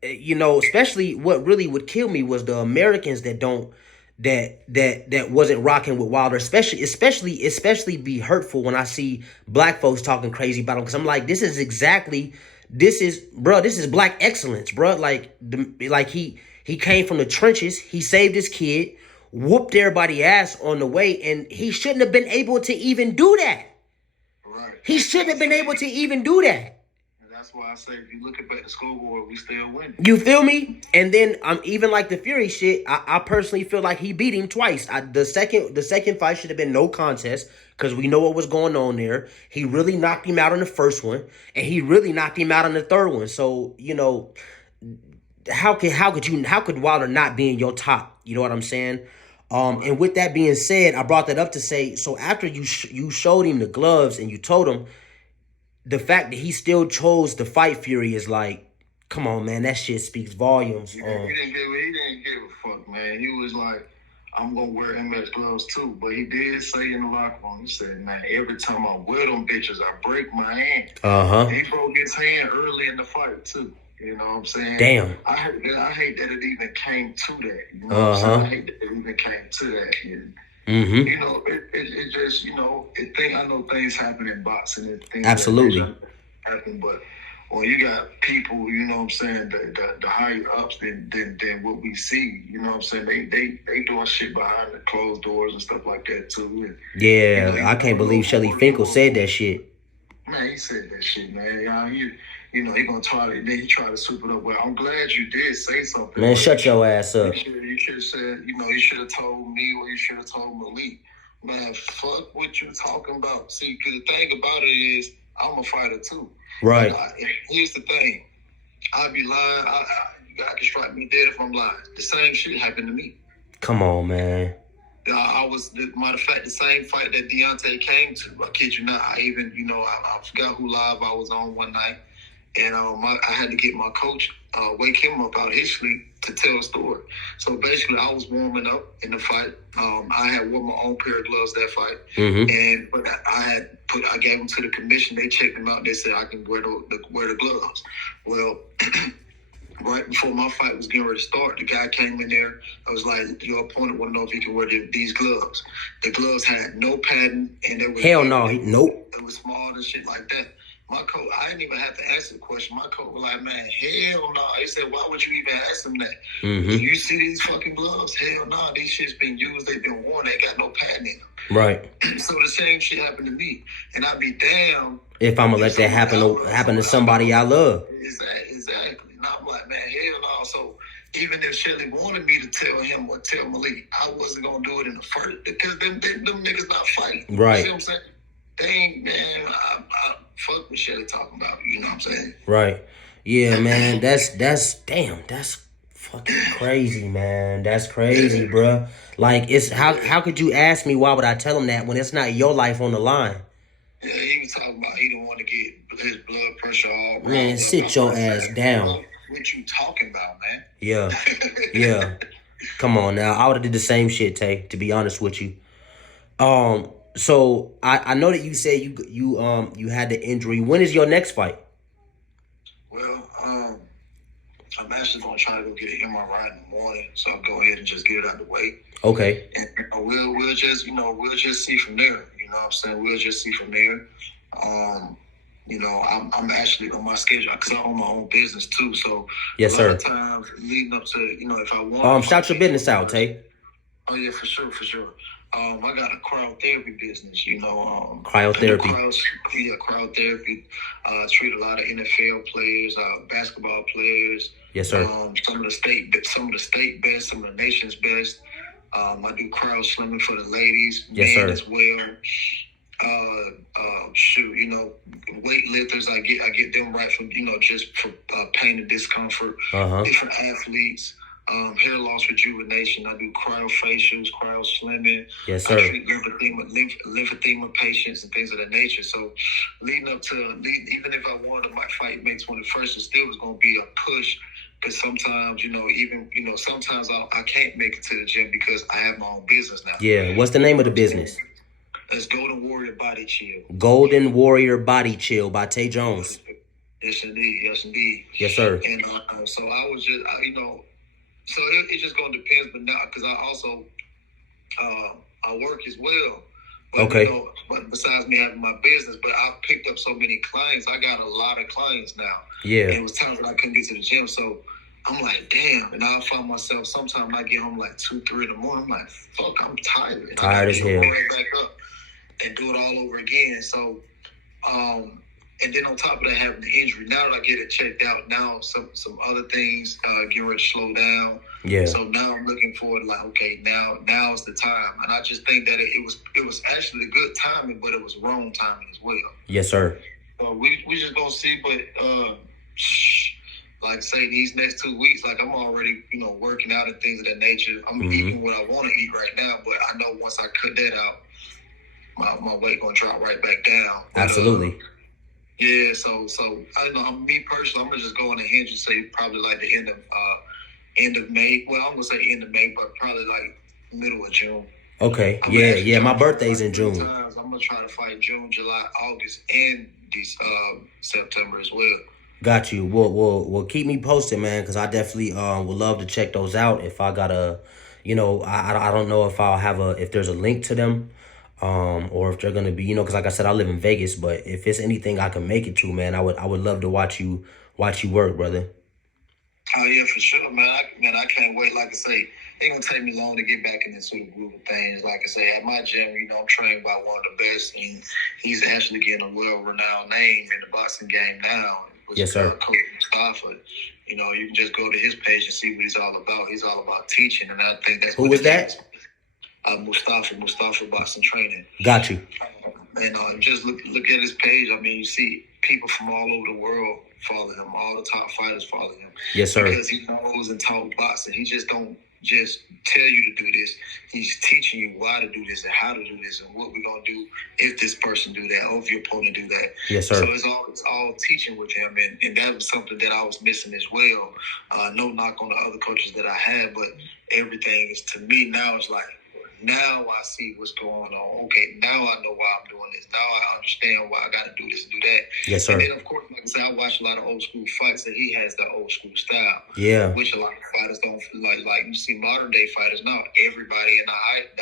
especially what really would kill me was the Americans that don't that wasn't rocking with Wilder. Especially be hurtful when I see black folks talking crazy about him, because I'm like, this is black excellence, bro. Like he came from the trenches. He saved his kid, whooped everybody ass on the way, and he shouldn't have been able to even do that. Right. He shouldn't have been able to even do that. That's why I say, if you look at the scoreboard, we still winning. You feel me? And then even like the Fury shit, I personally feel like he beat him twice. The second fight should have been no contest, because we know what was going on there. He really knocked him out on the first one, and he really knocked him out on the third one. So, how could Wilder not be in your top? You know what I'm saying? And with that being said, I brought that up to say, so after you showed him the gloves and you told him, the fact that he still chose to fight Fury is like, come on, man, that shit speaks volumes. He didn't give a fuck, man. He was like, I'm gonna wear MS gloves too. But he did say in the locker room, he said, man, every time I wear them bitches, I break my hand. He broke his hand early in the fight too. You know what I'm saying? Damn. I hate that it even came to that. You know what I'm saying? I hate that it even came to that. It just, I know things happen in boxing and things absolutely happen, but when you got people, you know what I'm saying, the higher ups than what we see, you know what I'm saying, they doing shit behind the closed doors and stuff like that too. And, yeah, I can't believe Shelly Finkel said that shit. Man, he said that shit, man. He gonna try to, then he tried to soup it up. Well, I'm glad you did say something. Man, shut your ass up. You should have said, you should have told me, or you should have told Malik. Man, fuck what you talking about. See, because the thing about it is, I'm a fighter too. Right. Here's the thing. I'd be lying. You guys can strike me dead if I'm lying. The same shit happened to me. Come on, man. Matter of fact, the same fight that Deontay came to. I kid you not. I even, I forgot who live I was on one night. And I had to get my coach, wake him up out of his sleep to tell a story. So basically, I was warming up in the fight. I had worn my own pair of gloves that fight, and but I gave them to the commission. They checked them out. They said I can wear the gloves. Well. Right before my fight was getting ready to start, the guy came in there. I was like, "Your opponent want to know if he can wear these gloves." The gloves had no padding, and they were hell no, nope. It was small and shit like that. My coach, I didn't even have to ask the question. My coach was like, "Man, hell no." He said, "Why would you even ask him that? You see these fucking gloves? Hell no, these shits been used. They've been worn. They got no padding in them." Right. So the same shit happened to me, and I'd be damn if I'm gonna let that happen to somebody I love. Exactly. And I'm like, man, hell no. So even if Shelly wanted me to tell him or tell Malik, I wasn't gonna do it in the first because them niggas not fighting. Right. You see what I'm saying? They ain't, man. I fuck what Shelly talking about. You know what I'm saying? Right. Yeah, man. That's fucking crazy, man. That's crazy, bruh. Like, it's how could you ask me why would I tell him that when it's not your life on the line? Yeah, he was talking about he didn't want to get his blood pressure all. Man, sit your ass down. What you talking about, man? Yeah, yeah. Come on now. I would have did the same shit, Tay. To be honest with you. So I know that you said you had the injury. When is your next fight? Well, I'm actually gonna try to go get an MRI in the morning, so I'll go ahead and just get it out of the way. Okay. And we'll just see from there. You know what I'm saying? We'll just see from there. I'm actually on my schedule because I own my own business too. So yes, a lot of times leading up to if I want shout your business out, Tay. Oh yeah, for sure. I got a cryotherapy business, Cryotherapy. Cryotherapy. Treat a lot of NFL players, basketball players. Yes, sir. Some of the state best, some of the nation's best. I do cryo slimming for the ladies, yes, men sir. as well. Weightlifters, I get them right from just for pain and discomfort. Different athletes. Hair loss rejuvenation. I do cryofacials, cryo slimming. Yes, sir. I treat lymphedema patients and things of that nature. So, leading up to even if I wanted my fight May 21st, it still was going to be a push. Because sometimes, sometimes I can't make it to the gym because I have my own business now. Yeah. What's the name of the business? It's Golden Warrior Body Chill. Golden Warrior Body Chill by Tay Jones. Yes, indeed. Yes, sir. And so I was just, so it just gonna depend, but now because I also I work as well. But, okay. But besides me having my business, but I've picked up so many clients. I got a lot of clients now. Yeah. And it was times that I couldn't get to the gym, so I'm like, damn. And I find myself sometimes I get home like 2, 3 in the morning. I'm like, fuck, I'm tired. And tired as hell. Right back up and do it all over again. So, and then on top of that, having the injury. Now that I get it checked out, now some other things get ready to slow down. Yeah. So now I'm looking forward to like, okay, now's the time. And I just think that it was actually good timing, but it was wrong timing as well. Yes, sir. We just gonna see, but like I say, these next 2 weeks, like I'm already, working out and things of that nature. I'm eating what I want to eat right now, but I know once I cut that out, my weight gonna drop right back down. But, absolutely. Yeah, so I know me personally, I'm gonna just go on ahead and say probably like the end of May. Well, I'm gonna say end of May, but probably like middle of June. Okay. Yeah. My birthday's in June. I'm gonna try to fight June, July, August, and September as well. Got you. Well, keep me posted, man, because I definitely would love to check those out. If I gotta, I don't know if there's a link to them. Or if they're gonna be, because like I said, I live in Vegas, but if it's anything I can make it to, man, I would love to watch you work, brother. Oh yeah, for sure, man. I can't wait. Like I say, it ain't gonna take me long to get back in this sort of groove of things. Like I say, at my gym, I'm trained by one of the best, and he's actually getting a well-renowned name in the boxing game now. Yes, sir. Coach Mustafa. You can just go to his page and see what he's all about. He's all about teaching, and I think that's who was that? Mustafa Boxing Training. Got you. And just look at his page. I mean, you see people from all over the world follow him. All the top fighters follow him. Yes, sir. Because he knows and taught boxing. He just don't just tell you to do this. He's teaching you why to do this and how to do this and what we're gonna do if this person do that or if your opponent do that. Yes, sir. So it's all teaching with him, and that was something that I was missing as well. No knock on the other coaches that I had, but everything is, to me now, it's like, now I see what's going on. Okay, now I know why I'm doing this. Now I understand why I got to do this and do that. Yes, sir. And then, of course, like I said, I watch a lot of old school fights, and he has that old school style. Yeah. Which a lot of fighters don't like. Like you see modern day fighters now, everybody in the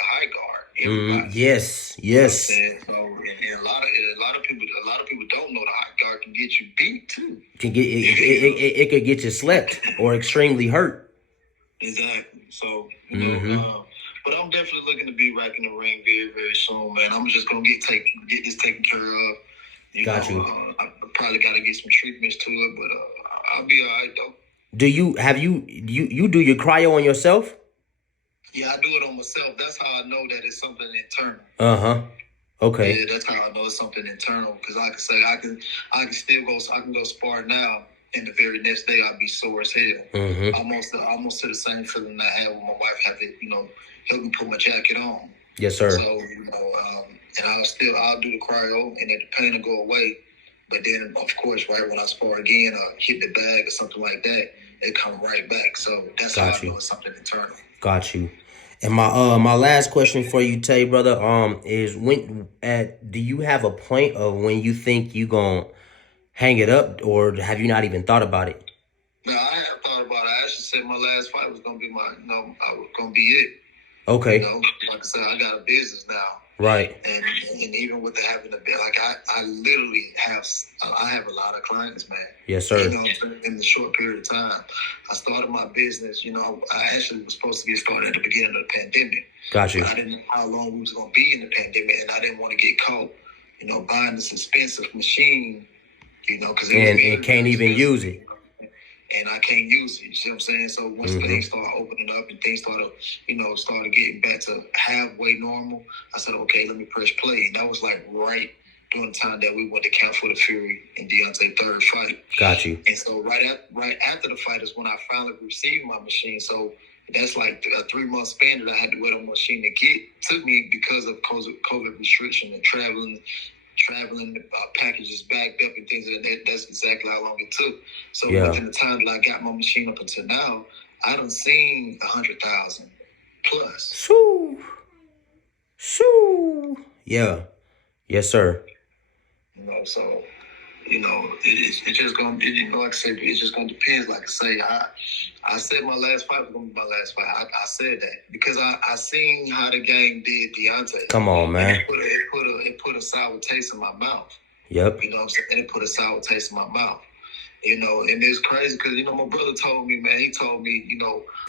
high guard. Everybody. Yes. You know so, and a lot of people don't know the high guard can get you beat too. It could get you slept or extremely hurt. Exactly. So you know. But I'm definitely looking to be back in the ring very, very soon, man. I'm just gonna get this taken care of. Got you. I probably gotta get some treatments to it, but I'll be all right though. Do you do your cryo on yourself? Yeah, I do it on myself. That's how I know that it's something internal. Okay. Yeah, that's how I know it's something internal. Because like I say, I can go spar now, and the very next day I'll be sore as hell. Almost to the same feeling I had when my wife had to, help me put my jacket on. Yes, sir. So, and I'll do the cryo, and then the pain will go away. But then, of course, right when I spar again, I hit the bag or something like that, it come right back. So that's how I know it's something internal. Got you. And my last question for you, Tay, brother, is do you have a point of when you think you gonna hang it up, or have you not even thought about it? No, I have thought about it. I actually said my last fight was gonna be I was gonna be it. Okay. Like I said, I got a business now. Right. And even with it having a bit, like I literally have a lot of clients, man. Yes, sir. In the short period of time, I started my business. I actually was supposed to get started at the beginning of the pandemic. Got you. But I didn't know how long we was gonna be in the pandemic, and I didn't want to get caught, buying this expensive machine, because and can't even use it. And I can't use it. You see what I'm saying? So once things started opening up and things started getting back to halfway normal, I said, okay, let me press play. And that was like right during the time that we went to camp for the Fury and Deontay third fight. Got you. And so right after the fight is when I finally received my machine. So that's like a 3-month span that I had to wait on my machine to get to me because of COVID restriction and traveling packages backed up and things, and that's exactly how long it took. So within the time that I got my machine up until now, I done seen 100,000 plus. Shoo. Yeah. Yes, sir. So it's just gonna, like I said, it's just gonna depend. Like I say, I said my last fight was gonna be my last fight. I said that because I seen how the game did Deontay. Come on, man. It put a sour taste in my mouth. Yep. You know what I'm saying? And it put a sour taste in my mouth. And it's crazy because my brother told me, man. He told me,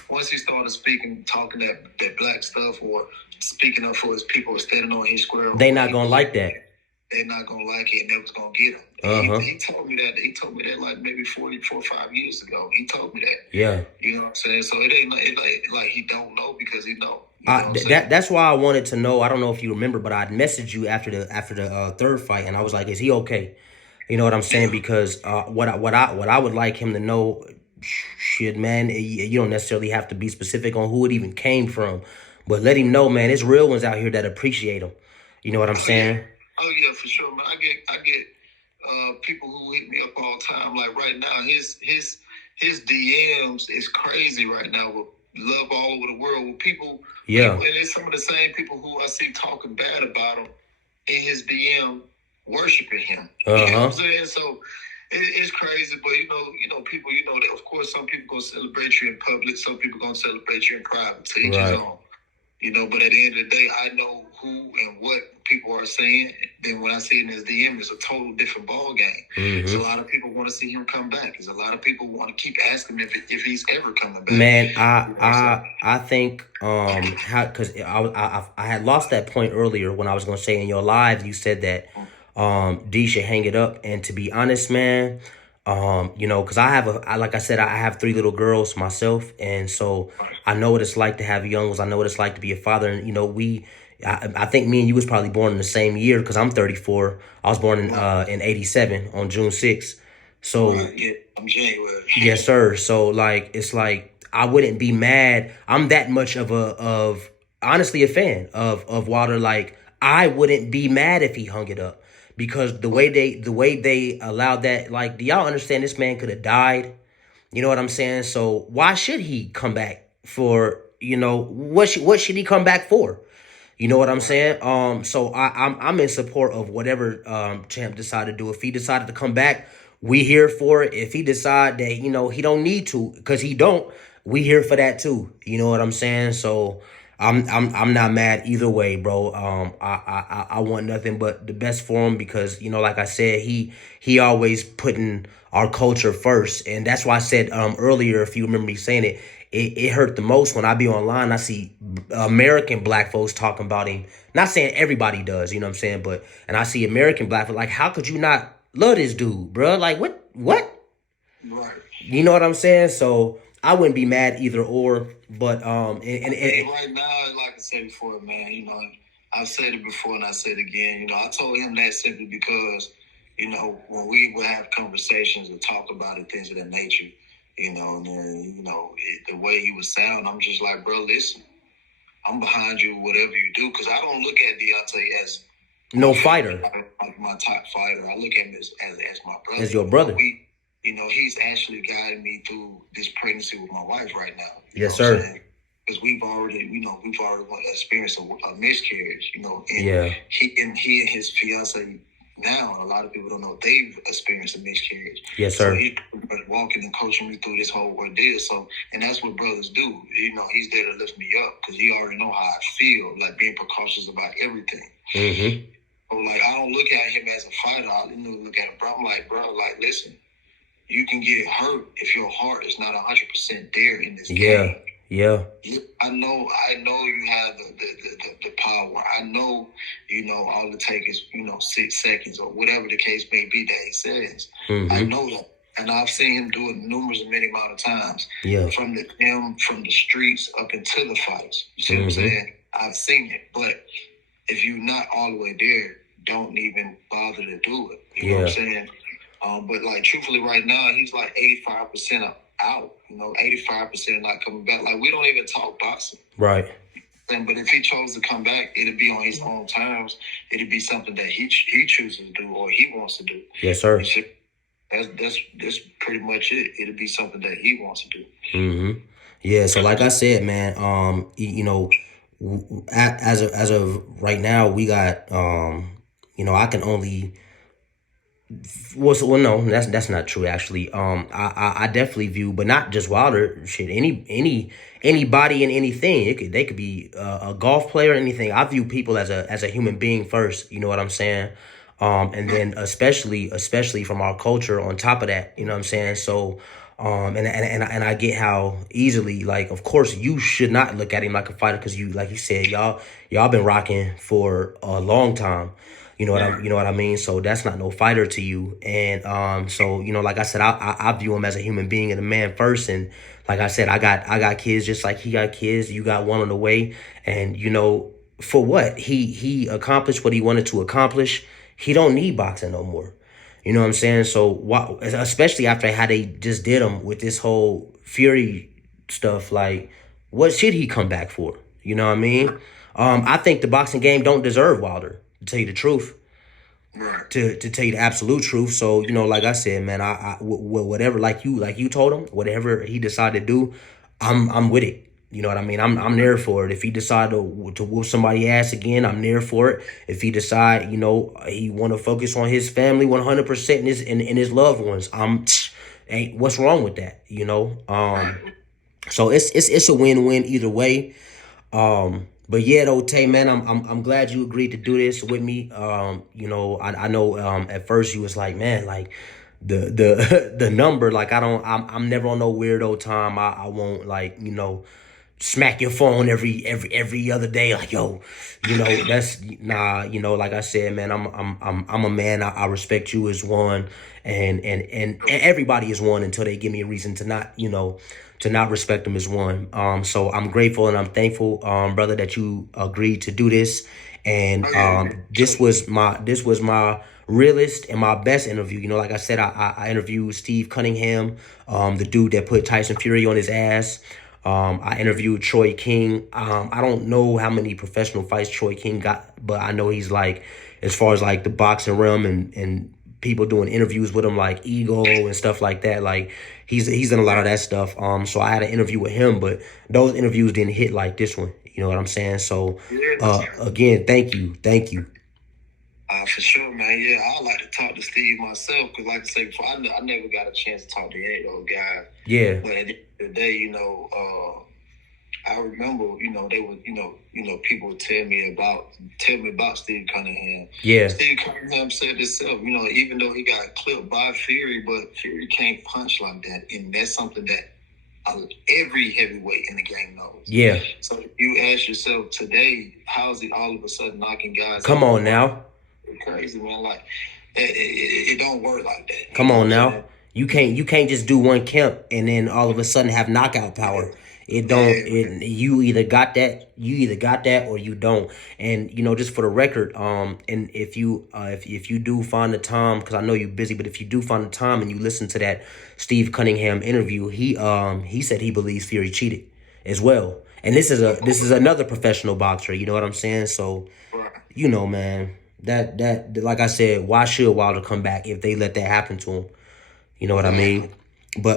once he started talking that black stuff or speaking up for his people, standing on his square, they not gonna like that. They're not gonna like it, and that was gonna get him. He told me that. He told me that like maybe 4 or 5 years ago. He told me that. Yeah. You know what I'm saying? So it ain't like he don't know because he know. That's why I wanted to know. I don't know if you remember, but I'd messaged you after the third fight, and I was like, "Is he okay?" You know what I'm saying? Because what I would like him to know, shit, man. You don't necessarily have to be specific on who it even came from, but let him know, man. There's real ones out here that appreciate him. You know what I'm saying? Oh yeah, for sure, man. I get people who hit me up all the time. Like right now, his DMs is crazy right now with love all over the world with people. Yeah, and it's some of the same people who I see talking bad about him in his DM, worshiping him. You know what I'm saying? So it's crazy, but people, that of course some people gonna celebrate you in public, some people gonna celebrate you in private. To each his own. But at the end of the day, I know who and what people are saying. Then when I see it in his DM, it's a total different ball game. There's a lot of people want to see him come back. There's a lot of people want to keep asking him if he's ever coming back. Man, I think because I had lost that point earlier when I was gonna say in your live you said that D should hang it up, and to be honest, man. Because I have 3 little girls myself, and so I know what it's like to have young ones. I know what it's like to be a father, and I think me and you was probably born in the same year because I'm 34. I was born in '87 on June 6th. So Yeah, I'm January. yes, sir. So like it's like I wouldn't be mad. I'm that much of honestly a fan of Wilder. Like I wouldn't be mad if he hung it up because the way they allowed that. Like, do y'all understand? This man could have died. You know what I'm saying? So why should he come back for? What should he come back for? You know what I'm saying? So I'm in support of whatever Champ decided to do. If he decided to come back, we here for it. If he decide that he don't need to, because he don't, we here for that too. You know what I'm saying? So I'm not mad either way, bro. I want nothing but the best for him because like I said, he always putting our culture first, and that's why I said earlier, if you remember me saying it. It hurt the most when I be online. I see American black folks talking about him. Not saying everybody does, you know what I'm saying, but and I see American black folks like, how could you not love this dude, bro? Like what? Right. You know what I'm saying? So I wouldn't be mad either or, but Right now, like I said before, man, I've said it before and I said it again. I told him that simply because, when we would have conversations and talk about it, things of that nature, and then, the way he was sound, I'm just like, bro, listen, I'm behind you, whatever you do, because I don't look at Deontay as no fighter like my top fighter. I look at him as my brother. as your brother. He's actually guiding me through this pregnancy with my wife right now. Yes, sir. Because we've already experienced a miscarriage, and Yeah. he and his fiance now, and a lot of people don't know they've experienced a miscarriage. Yes, So sir. he's walking and coaching me through this whole ordeal. So, and that's what brothers do. He's there to lift me up because he already know how I feel, like being precautious about everything. Mm-hmm. So, like, I don't look at him as a fighter. I look at him, bro. I'm like, bro, like, listen, you can get hurt if your heart is not 100% there in this game. Yeah. I know you have the power. I know, all it takes is, 6 seconds or whatever the case may be that he says. Mm-hmm. I know that. And I've seen him do it numerous and many amount of times. Yeah. From the gym, from the streets up into the fights. You see what I'm saying? I've seen it. But if you're not all the way there, don't even bother to do it. You know what I'm saying? But like truthfully right now, he's like 85% out, 85% not coming back. Like we don't even talk boxing. Right. But if he chose to come back, it'd be on his own terms. It'd be something that he chooses to do or he wants to do. Yes, sir. That's pretty much it. It'd be something that he wants to do. Mm-hmm. Yeah. So like I said, man, as of right now, we got I can only. Well, no, that's not true. Actually, I definitely view, but not just Wilder. Shit, anybody and anything. They could be a golf player, anything. I view people as a human being first. You know what I'm saying? And then especially from our culture. On top of that, you know what I'm saying? So, and I get how easily, like, of course, you should not look at him like a fighter because like you said, y'all been rocking for a long time. You know what I mean? So that's not no fighter to you. And so like I said, I view him as a human being and a man first. And like I said, I got kids just like he got kids. You got one on the way. And for what? He accomplished what he wanted to accomplish. He don't need boxing no more. You know what I'm saying? So especially after how they just did him with this whole Fury stuff, like what should he come back for? You know what I mean? I think the boxing game don't deserve Wilder. To tell you the truth, right. To tell you the absolute truth. So like I said, man, whatever, like you told him, whatever he decided to do, I'm with it. You know what I mean? I'm there for it. If he decide to whoop somebody's ass again, I'm there for it. If he decide, he want to focus on his family 100% in his loved ones, ain't what's wrong with that? So it's a win-win either way. But yeah, though, Tay, man, I'm glad you agreed to do this with me. I know at first you was like, man, like the number, like I'm never on no weirdo time. I won't like smack your phone every other day, like yo, that's nah. Like I said, man, I'm a man. I respect you as one, and everybody is one until they give me a reason to not to not respect them as one. So I'm grateful and I'm thankful, brother, that you agreed to do this. And Sure. this was my realest and my best interview. You know, like I said, I interviewed Steve Cunningham, the dude that put Tyson Fury on his ass. I interviewed Troy King. I don't know how many professional fights Troy King got, but I know he's like, as far as like the boxing realm and people doing interviews with him, like Ego and stuff like that. Like he's done a lot of that stuff. So I had an interview with him, but those interviews didn't hit like this one. You know what I'm saying? So Yeah. again, thank you. For sure, man. Yeah, I like to talk to Steve myself because, like I said before, I never got a chance to talk to any of those guys. Yeah, But at the end of the day, I remember, they would, people would tell me about Steve Cunningham. yeah, Steve Cunningham said himself, even though he got clipped by Fury, but Fury can't punch like that, and that's something that every heavyweight in the game knows. yeah. So if you ask yourself today, how is he all of a sudden knocking guys Come out? on now. Crazy, man. Like it don't work like that. Come on now. You can't just do one camp and then all of a sudden have knockout power. It don't it you either got that or you don't. And you know, just for the record, and if you do find the time, because I know you're busy, but if you do find the time and you listen to that Steve Cunningham interview, he said he believes Fury cheated as well. And this is another professional boxer, you know what I'm saying? So, you know, man, that like I said, why should Wilder come back if they let that happen to him? You know what I mean? But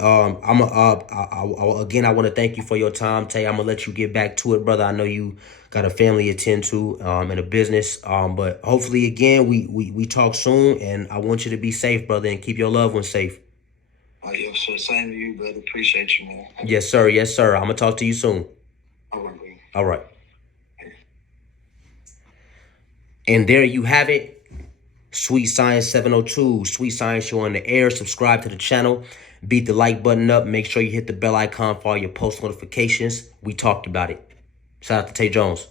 again, I want to thank you for your time, Tay. I'm gonna let you get back to it, brother. I know you got a family to attend to, and a business. But hopefully, again, we talk soon, and I want you to be safe, brother, and keep your loved ones safe. Yeah, so same to you, brother. Appreciate you, man. Yes, sir. Yes, sir. I'm gonna talk to you soon. All right, brother. All right. And there you have it. Sweet Science 702, Sweet Science Show on the air. Subscribe to the channel. Beat the like button up. Make sure you hit the bell icon for all your post notifications. We talked about it. Shout out to Tay Jones.